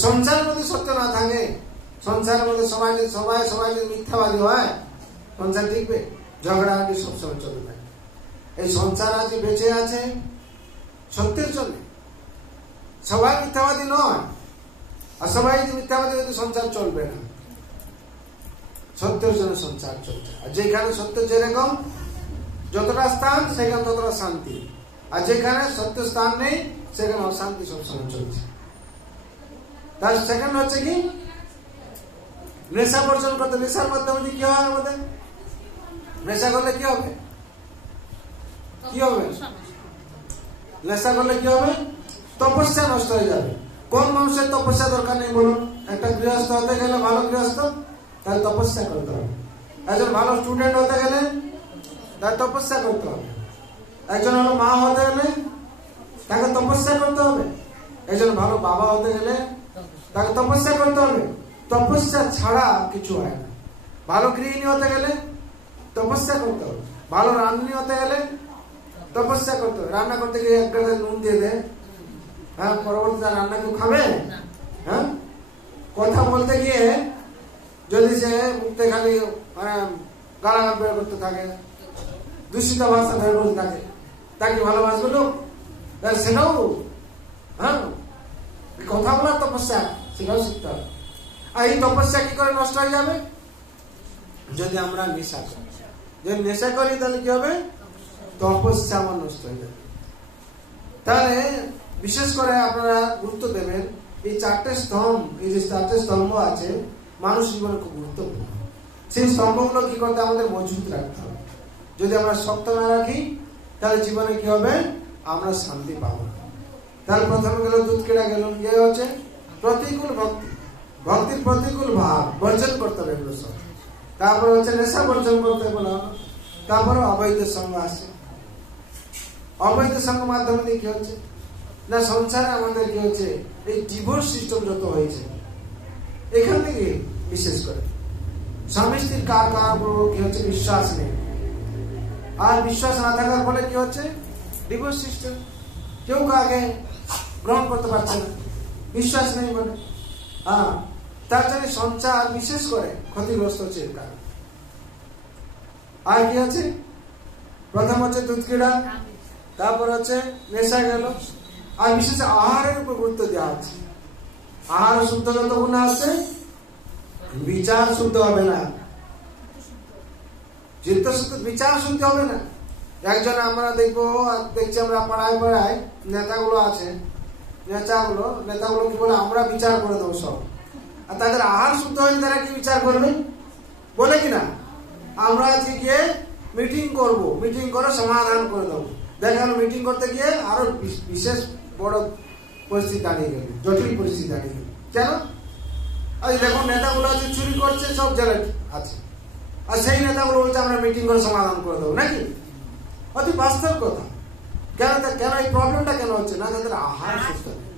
সংসারের মধ্যে সত্য না থাকে, সংসারের মধ্যে সবাই যদি মিথ্যাবাদী হয়, সংসার টিকবে? ঝগড়াঝাটি সবসময় চলতে থাকে। এই সংসার আজকে বেঁচে আছে সত্যের জন্য। সবাই মিথ্যাবাদী নয়, আর সবাই যদি মিথ্যাবাদী হয়তো সংসার চলবে না। সত্যের জন্য সংসার চলছে। আর যেখানে সত্য যেরকম যতটা স্থান, সেখানে ততটা শান্তি। আর যেখানে সত্য স্থান নেই, সেখানে অশান্তি সবসময় চলছে। তার সেখানে হচ্ছে কি নেশা বর্জন করতে। নেশার মাধ্যমে কি হয় আমাদের? নেশা করলে কি হবে? কি হবে? নেশা করলে কি হবে? তপস্যা নষ্ট হয়ে যাবে। কোন মানুষের তপস্যা দরকার নেই বলুন? একটা গৃহস্থ হতে গেলে, ভালো গৃহস্থ, তাহলে তপস্যা করতে হবে। একজন ভালো স্টুডেন্ট হতে গেলে তাকে তপস্যা করতে হবে। একজন ভালো মা হতে গেলে তাকে তপস্যা করতে হবে। একজন ভালো বাবা হতে গেলে তাকে তপস্যা করতে হবে। তপস্যা ছাড়া কিছু হয় না। ভালো গৃহিণী হতে গেলে তপস্যা করতে হবে। ভালো রাঁধুনি হতে গেলে তপস্যা করতে হবে। রান্না করতে গিয়ে এক গ্লাস নুন দিয়ে দেয়, হ্যাঁ, পরবর্তীতে রান্না কেউ খাবে? হ্যাঁ, কথা বলতে গিয়ে যদি সে মুখতে খালি গালাগাল বের করতে থাকে, দূষিত ভাষা বের করতে থাকে, তাকে ভালোবাসবে লোক? সেটাও কথা বলার তপস্যা, সেটাও শিখতে হবে। আর এই তপস্যা কি করে নষ্ট হয়ে যাবে? যদি আমরা নেশা করি। যদি নেশা করি তাহলে কি হবে? তপস্যা আমার নষ্ট হয়ে যাবে। তাহলে বিশেষ করে আপনারা গুরুত্ব দেবেন এই চারটে স্তম্ভ, এই যে চারটে স্তম্ভ আছে মানুষ জীবনে খুব গুরুত্বপূর্ণ। সেই স্তম্ভগুলো কি করতে আমাদের মজবুত রাখতে হবে। যদি আমরা শক্ত না রাখি তাহলে জীবনে কি হবে? আমরা শান্তি পাবো না। তাহলে প্রথমে গেল দুধ ক্রীড়া, গেল ইয়ে হচ্ছে প্রতিকূল ভক্তি, ভক্তির প্রতিকূল ভাব বর্জন করতে হবে এগুলো সব। তারপরে হচ্ছে নেশা বর্জন করতে বলা হলো। তারপরে অবৈধ সঙ্গ আসে। অবৈধ সঙ্গ মাধ্যমে কি হচ্ছে না, সংসারে আমাদের কি হচ্ছে? এই ডিভোর্স সিস্টেম যত হয়েছে এখান থেকে বিশেষ করে স্বামী স্ত্রীর কার কি হচ্ছে? বিশ্বাস নেই। আর বিশ্বাস না থাকার ফলে কি হচ্ছে? Divorce system. কেউ কাকে গ্রহণ করতে পারছে না, বিশ্বাস নেই বলে। হ্যাঁ, তার জন্য সংসার বিশেষ করে ক্ষতিগ্রস্ত হচ্ছে এর কারণ। আর কি আছে? প্রথম হচ্ছে দুধ ক্রীড়া, তারপর হচ্ছে নেশা গেল। আর বিশেষ আহারের উপর গুরুত্ব দেওয়া হচ্ছে। আহার শুদ্ধ যতক্ষণ না আসছে, বিচার শুদ্ধ হবে না। চিত্ত শুদ্ধ, বিচার শুনতে হবে না। একজন আমরা দেখছি আমরা পাড়ায় পাড়ায় নেতাগুলো আছে, নেতাগুলো কি বলে? আমরা বিচার করে দেবো সব। আর তাদের আহার শুদ্ধ হয়নি, তারা কি বিচার করবে? বলে কিনা আমরা আজকে গিয়ে মিটিং করব, মিটিং করে সমাধান করে দেবো। দেখা গেল মিটিং করতে গিয়ে আরো বিশেষ বড় পরিস্থিতি দাঁড়িয়ে গেল, জটিল পরিস্থিতি দাঁড়িয়ে গেল। কেন? আজ দেখুন নেতাগুলো আছে চুরি করছে, সব জেলে আছে, আর সেই নেতাগুলো বলছে আমরা মিটিং করে সমাধান করে দেবো, নাকি? অতি বাস্তব কথা। কেন কেন এই প্রবলেমটা কেন হচ্ছে না? তাদের আহার সুস্থ নেই।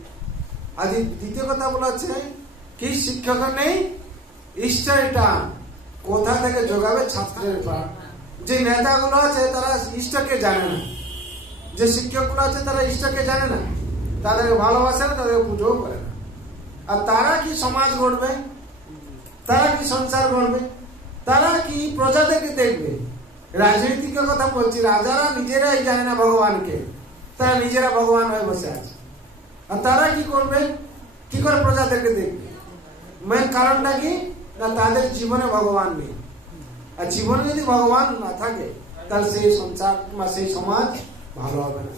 আর দ্বিতীয় কথা বলা হচ্ছে কি, শিক্ষক নেই, ইষ্টের টান কোথা থেকে যোগাবে ছাত্রের প্রাণ। যে নেতাগুলো আছে তারা ইষ্টকে জানে না, যে শিক্ষকগুলো আছে তারা ইষ্টকে জানে না, তাদেরকে ভালোবাসে না, তাদেরকে পুজোও করে না। আর তারা কি সমাজ গড়বে, তারা কি সংসার গড়বে, তারা কি প্রজাদেরকে দেখবে? রাজনীতিকের কথা বলছি, রাজারা নিজেরাই জানে না ভগবানকে, তারা নিজেরা ভগবান হয়ে বসে আছে। আর তারা কি করবে, কি করে প্রজাদেরকে দেখবে? মেন কারণটা কি না, তাদের জীবনে ভগবান নেই। আর জীবনে যদি ভগবান না থাকে তাহলে সেই সংসার বা সেই সমাজ ভালো হবে না।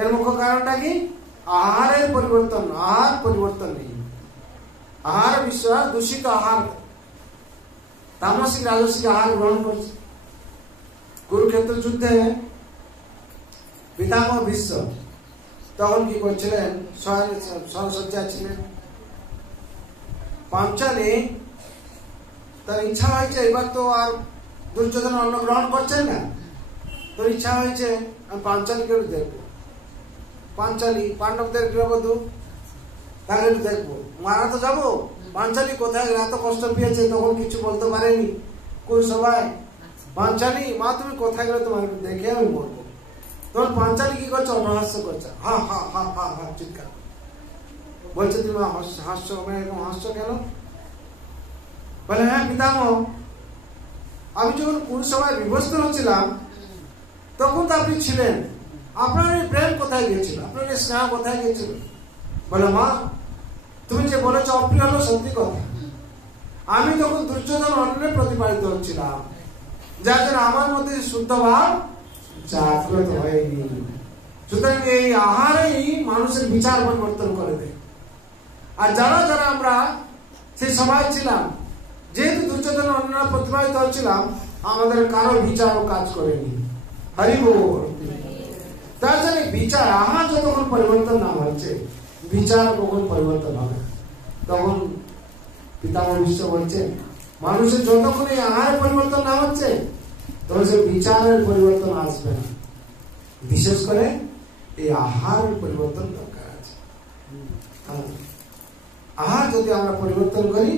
এর মুখ্য কারণটা কি? আহারের পরিবর্তন, আহার পরিবর্তন নেই। আহার বিশ্বাস দূষিত আহার, তামসিক রাজসিক আহার গ্রহণ করছে। কুরুক্ষেত্র যুদ্ধে পিতামহ ভীষ্ম তখন কি করছিলেন? সরসজ্জা ছিলেন। পাঞ্চালী তার ইচ্ছা হয়েছে এবার তো আর দুর্যোধন অন্ন গ্রহণ করছেন না, তোর ইচ্ছা হয়েছে আমি পাঞ্চালীকে দেখবো। পাঞ্চালী পাণ্ডবদের গৃহবধূ, তাকে একটু দেখবো, মারা তো যাবো। পাঞ্চালী কোথায় এত কষ্ট পেয়েছে, তখন কিছু বলতে পারেনি কোন সবাই। পাঞ্চালী মা তুমি কোথায় গেলে, তোমার দেখে আমি মরবো। তখন পাঞ্চালী কি করছে? অপহাস্য করছে, হা হা হা হা হা চিৎকার বলছে, তুমি হাস্য, এরকম হাস্য কেন? বলে হ্যাঁ পিতামহ, আমি যখন কুরুসভায় বিভস্ত হচ্ছিলাম তখন তো আপনি ছিলেন, আপনার এই প্রেম কোথায় গিয়েছিল, আপনার এই স্নেহ কোথায় গিয়েছিল? বলে মা তুমি যে বলেছ অপ্রিয় হলো সত্যি কথা। আমি তখন দুর্যোধন অন্যে প্রতিপালিত হচ্ছিলাম, যার জন্য আমার মধ্যে শুদ্ধ ভাব জাগ্রত হয়নি। সুতরাং এই আহারেই মানুষের বিচার পরিবর্তন করে দেয়। আর যারা যারা আমরা সেই সময় ছিলাম, যেহেতু দুর্যোধন অন্য প্রতিপালিত হচ্ছিলাম, আমাদের কারো বিচারও কাজ করেনি। হরি বল। তার জন্য বিচার, আহার যতক্ষণ পরিবর্তন না হচ্ছে, বিচার কখন পরিবর্তন হবে? তখন পিতামহ ভীষ্ম বলছেন, মানুষের যতক্ষণ এই আহারের পরিবর্তন না হচ্ছে তখন সে বিচারের পরিবর্তন আসবে না। বিশেষ করে এই আহারের পরিবর্তন দরকার আছে। আহার যদি আমরা পরিবর্তন করি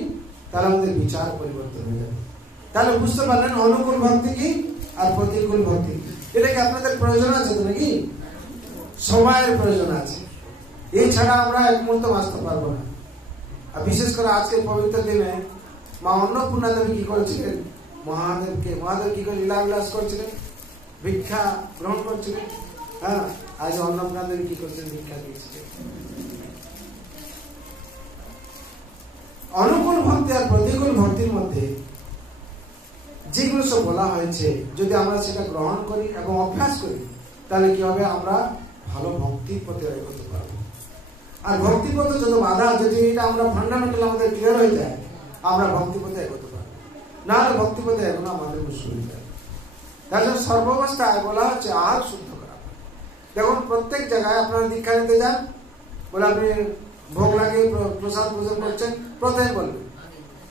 তাহলে আমাদের বিচার পরিবর্তন হয়ে যাবে। তাহলে বুঝতে পারলেন অনুকূল ভক্তি কি আর প্রতিকূল ভক্তি। এটাকে আপনাদের প্রয়োজন আছে তো নাকি? সময়ের প্রয়োজন আছে, এছাড়া আমরা এক মুহূর্ত বাঁচতে পারবো না। আর বিশেষ করে আজকে পবিত্র দিনে মা অন্নপূর্ণা দেবী কি করেছিলেন? মহাদেব কি করে লীলা বিলাস করছিলেন, ভিক্ষা গ্রহণ করছিলেন। হ্যাঁ, আজ অন্নপূর্ণা দেবী কি করছেন? ভিক্ষা দিয়েছিলেন। অনুকূল ভক্তি আর প্রতিকূল ভক্তির মধ্যে যেগুলো সব বলা হয়েছে, যদি আমরা সেটা গ্রহণ করি এবং অভ্যাস করি তাহলে কি হবে? আমরা ভালো ভক্তির পথে এগোতে পারবো। আর ভক্তি পথে যত বাধা, যদি এটা আমরা ফান্ডামেন্টাল আমাদের ক্লিয়ার হয়ে যায়, আমরা ভক্তি পথে এগোতে পারবো। না হলে ভক্তি পথে এগোনো আমাদের মুশকিল হয়ে যায়। তার জন্য সর্বাবস্থায় বলা হচ্ছে আহার শুদ্ধ করা। দেখুন প্রত্যেক জায়গায় আপনারা দীক্ষা নিতে যান, বলে আপনি ভোগ লাগিয়ে প্রসাদ পূজন করছেন, প্রথমে বলবেন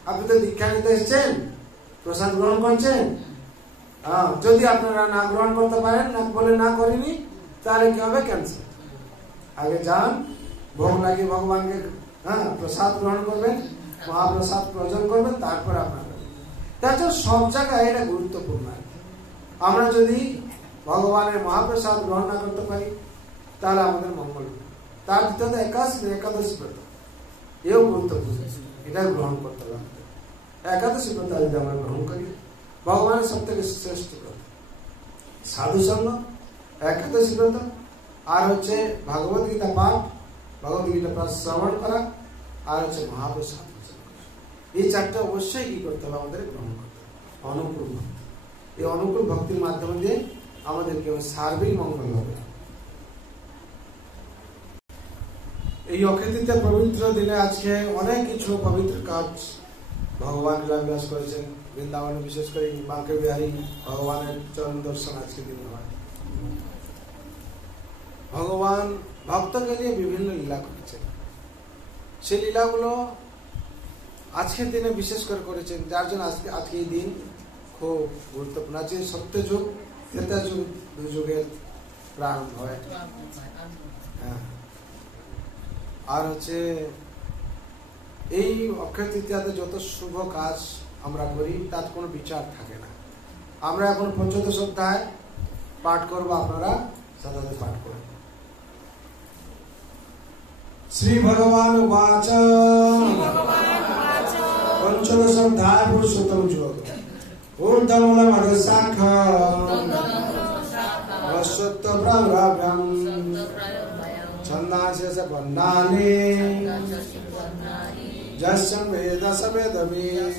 আপনি তো দীক্ষা নিতে এসেছেন, প্রসাদ গ্রহণ করছেন। যদি আপনারা না গ্রহণ করতে পারেন, না বলে না করিনি, তাহলে কি হবে? ক্যান্সেল। আগে যান, ভোগ লাগিয়ে ভগবানকে প্রসাদ গ্রহণ করবেন, মহাপ্রসাদ প্রয়োজন করবেন, তারপর আপনারা। তার জন্য সব জায়গায় এটা গুরুত্বপূর্ণ। আমরা যদি ভগবানের মহাপ্রসাদ গ্রহণ না করতে পারি তাহলে আমাদের মঙ্গল। তার ভিতরে একাদশী ব্রত, এও গুরুত্বপূর্ণ, এটা গ্রহণ করতে হবে। একাদশী ব্রত যদি আমরা গ্রহণ করি, ভগবানের সব থেকে শ্রেষ্ঠ ব্রত সাধু সঙ্গ, একাদশী ব্রত, আর হচ্ছে ভগবত গীতা পাঠ, ভগবত গীতা পাঠ শ্রবণ করা, আর হচ্ছে মহাপ্রসাদ। এই চারটা অবশ্যই কি করতে হবে? আমাদের গ্রহণ করতে হবে। অনুকূল ভক্তি, এই অনুকূল ভক্তির মাধ্যমে দিয়ে আমাদের কেবল সার্বিক মঙ্গল হবে। এই অক্ষয় তৃতীয়া পবিত্র দিনে আজকে অনেক কিছু পবিত্র কাজ ভগবান লীলাবিলাস করেছেন। বৃন্দাবনে বিশেষ করে বাঁকে বিহারী ভগবানের চরণ দর্শন আজকে দিনে হয়। ভগবান ভক্ত के लिए বিভিন্ন লীলা করেছেন। সেই লীলাগুলো আজকের দিনে বিশেষ করে করেছেন, যার জন্য আজকে এই দিন খুব গুরুত্বপূর্ণ। আজকে সত্যযুগ ত্রেতা যুগ দুই যুগের প্রারম্ভ হয়। আর হচ্ছে এই অক্ষয় তৃতীয়াতে যত শুভ কাজ আমরা করি তার কোনো বিচার থাকে না। আমরা এখন পঞ্চদশ অধ্যায় পাঠ করব, আপনারা সাথে পাঠ করুন। শ্রী ভগবান উবাচ পঞ্চদশ অধ্যায় পুরুষোত্তম যোগ ঊর্ধ্বমূলমধুশাখ অশ্বত্থ প্রারব্ধম ছন্দাস্য চ বন্ধানি যস্যং বেদ স বেদবিৎ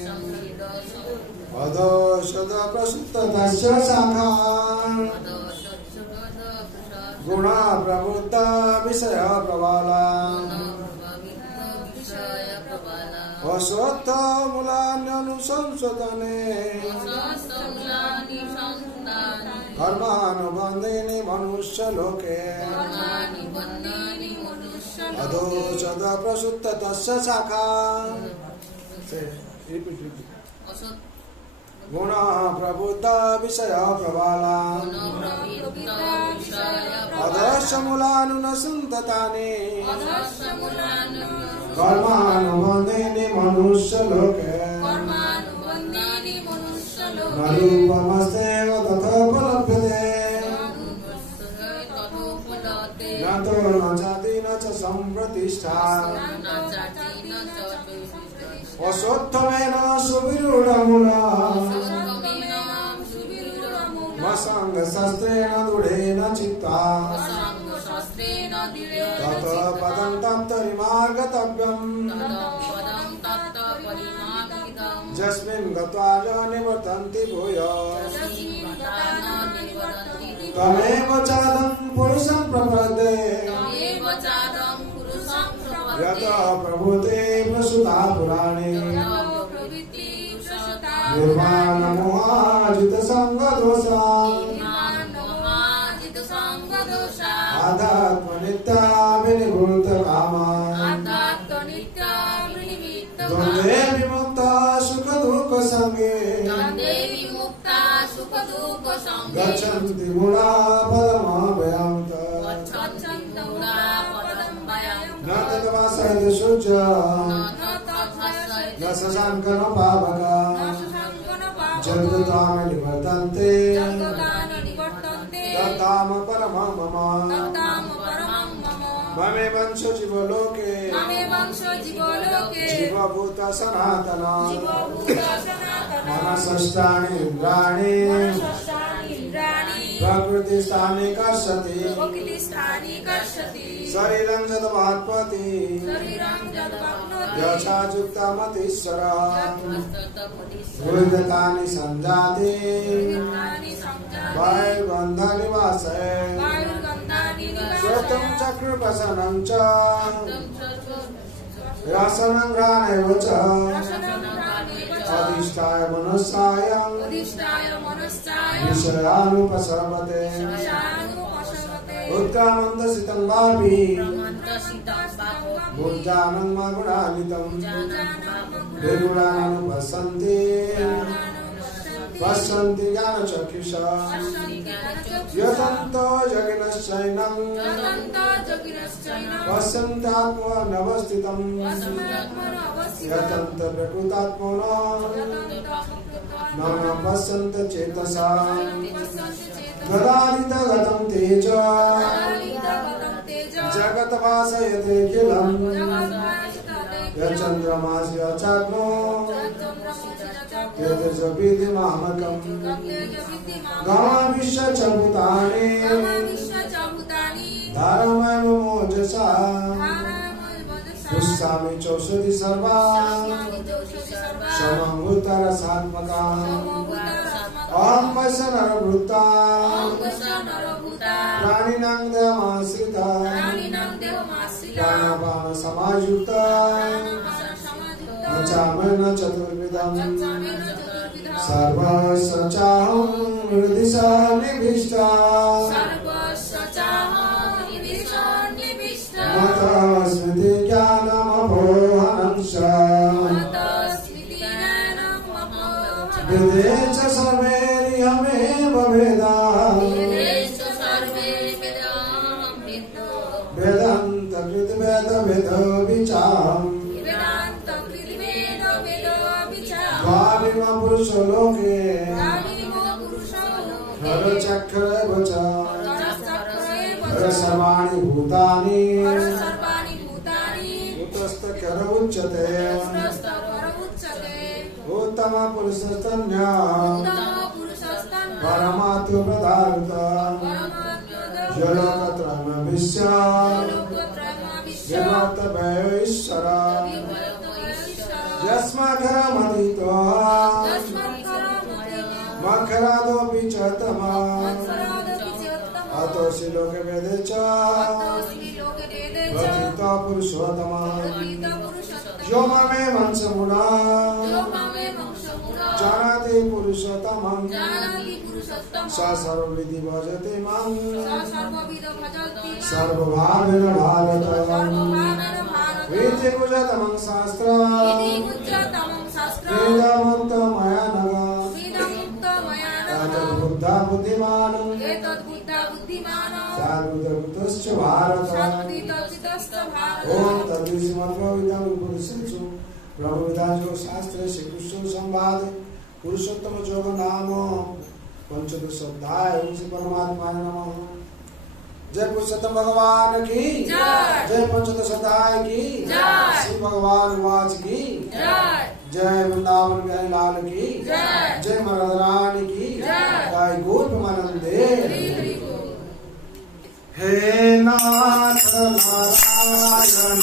অদোষদ প্রসূত তস্য শাখা গুণা প্রবৃত্ত বিষয় প্রবালা অশ্বত্থ মূলান্যনুসংশোধনে কর্মানুবন্ধিনী মনুষ্য লোকে অদোষদ প্রসূত তস্য শাখা গুণ প্রবুদ্ধ বিষয় প্রবালা অদর্শ মূলানুসন্ততানি কর্মানুবন্ধিনী মনুষ্য লোকে নরূপমস্তেব তথোপলভ্যতে ন তো ন জাতি ন চ সম্প্রতিষ্ঠা অশ্বত্থমেন সুবিরূঢ়মূলম মসঙ্গ শাস্ত্রেণ দৃঢ়েন চিত্তা তত পদং তত্তরিমার্গতব্যম যস্মিन् গত্বা ন নিবর্তন্তি ভূয়ঃ তমেব চাদং পুরুষং প্রপদ্যে यतः प्रभूते प्रसूता पुराणे निर्माणमोहाजितसङ्गदोषा आध्यात्मनित्या विनिवृत्तकामा द्वन्द्वे विमुक्ता सुखदुःखसङ्गे गच्छन्ति गुणा पदमभयं न तद्वासयति शुचा न शशाङ्क न पावका जगताम निवर्तन्ते तत्ताम परमं मम ममेवंशो जीवलोके जीवभूत सनातन मनसष्टानि इन्द्राणि प्रकृतिस्थानि कर्षति शरीरं जदवात्पति यथा युक्तमतीश्वरः विगतानि सञ्जाते वायुगन्धनिवासे श्रोतं चक्रुपशनं च रसनं घ्राणैव च अधिष्ठाय मनुष्यायं विषयानुपसर्पते उत्क्रामन्तसितं वापि भुजानं मगुणान्वितं विगुणानुपश्यन्ति पश्यन्ति ज्ञानचक्षुषा यतन्तो जगिनश्चैनं पश्यन्त्यात्मनवस्थितं यतन्त प्रकृतात्मनो न पश्यन्त चेतसा गदानितगतं तेज जगत् भासयते किलं यच्चन्द्रमास्य चाग्नो तेजस विद्धिमामकं गामाविश्य च भूतानि धारमैव मोजसा पुष्यामि चौषधि सर्वा समं उत्तरसात्मकाम् अहं वैश्य नरभूता प्राणिनां देहमाश्रिता प्राणापान समायुक्ता चामेन चतुर्विधम् सर्वस्य चाहं हृदि सन्निविष्टा स्मृति ज्ञानमपोहनंश वेदे च सर्वैर्यमेव वेदाः वेदान्तकृत वेदविदो विचारम् द्वाविम पुरुषलोके खरचक्रैव च सर्वाणि भूतानि उत्तरस्थकर उच्यते उत्तम पुरुषस्तन्य परमात्म प्रधानत जलोकत्रयमविश्य जगतभयो ईश्वर यस्माकरमतीतो मकरादोऽपि च तमः अतोऽसि लोके वेदे च प्रतितो पुरुषोत्तमः यो मामेवं समुना जानाति पुरुषोत्तमं स सर्वविधि भजते मां सर्वभावेन भारत वेदमुच्यतमं शास्त्रं वेदमुक्तमया नघ बुद्धा बुद्धिमानं सार्वभौमस्य भारत ओम तद्विश्वमत्वविदं पुरुषेषु ब्रह्मविद्यासु शास्त्रे श्रीकृष्ण संवाद पुरुषोत्तम योग नाम पंचदश अध्याय श्री परमात्मा नमः। जय पुरुषोत्तम भगवान की जय पंचदश अध्याय की श्री भगवान वाच की जय वृंदावन बिहारी लाल की जय मरदरानी की जय गोपमानंदे। हे नाथ नारायण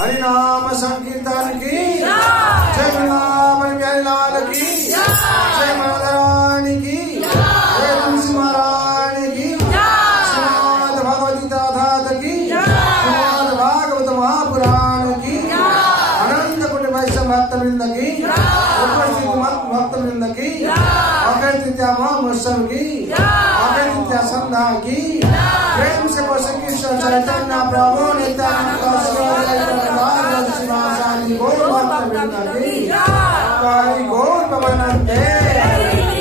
हरिनाम संकीर्तन की अक्षय तृतीया महोत्सव की, अक्षय तृतीया संध्या की। प्रेम से बोले कृष्ण चैतन्य प्रभु नित्यानंद गौर भक्त वृंद की, गौर भवनंते।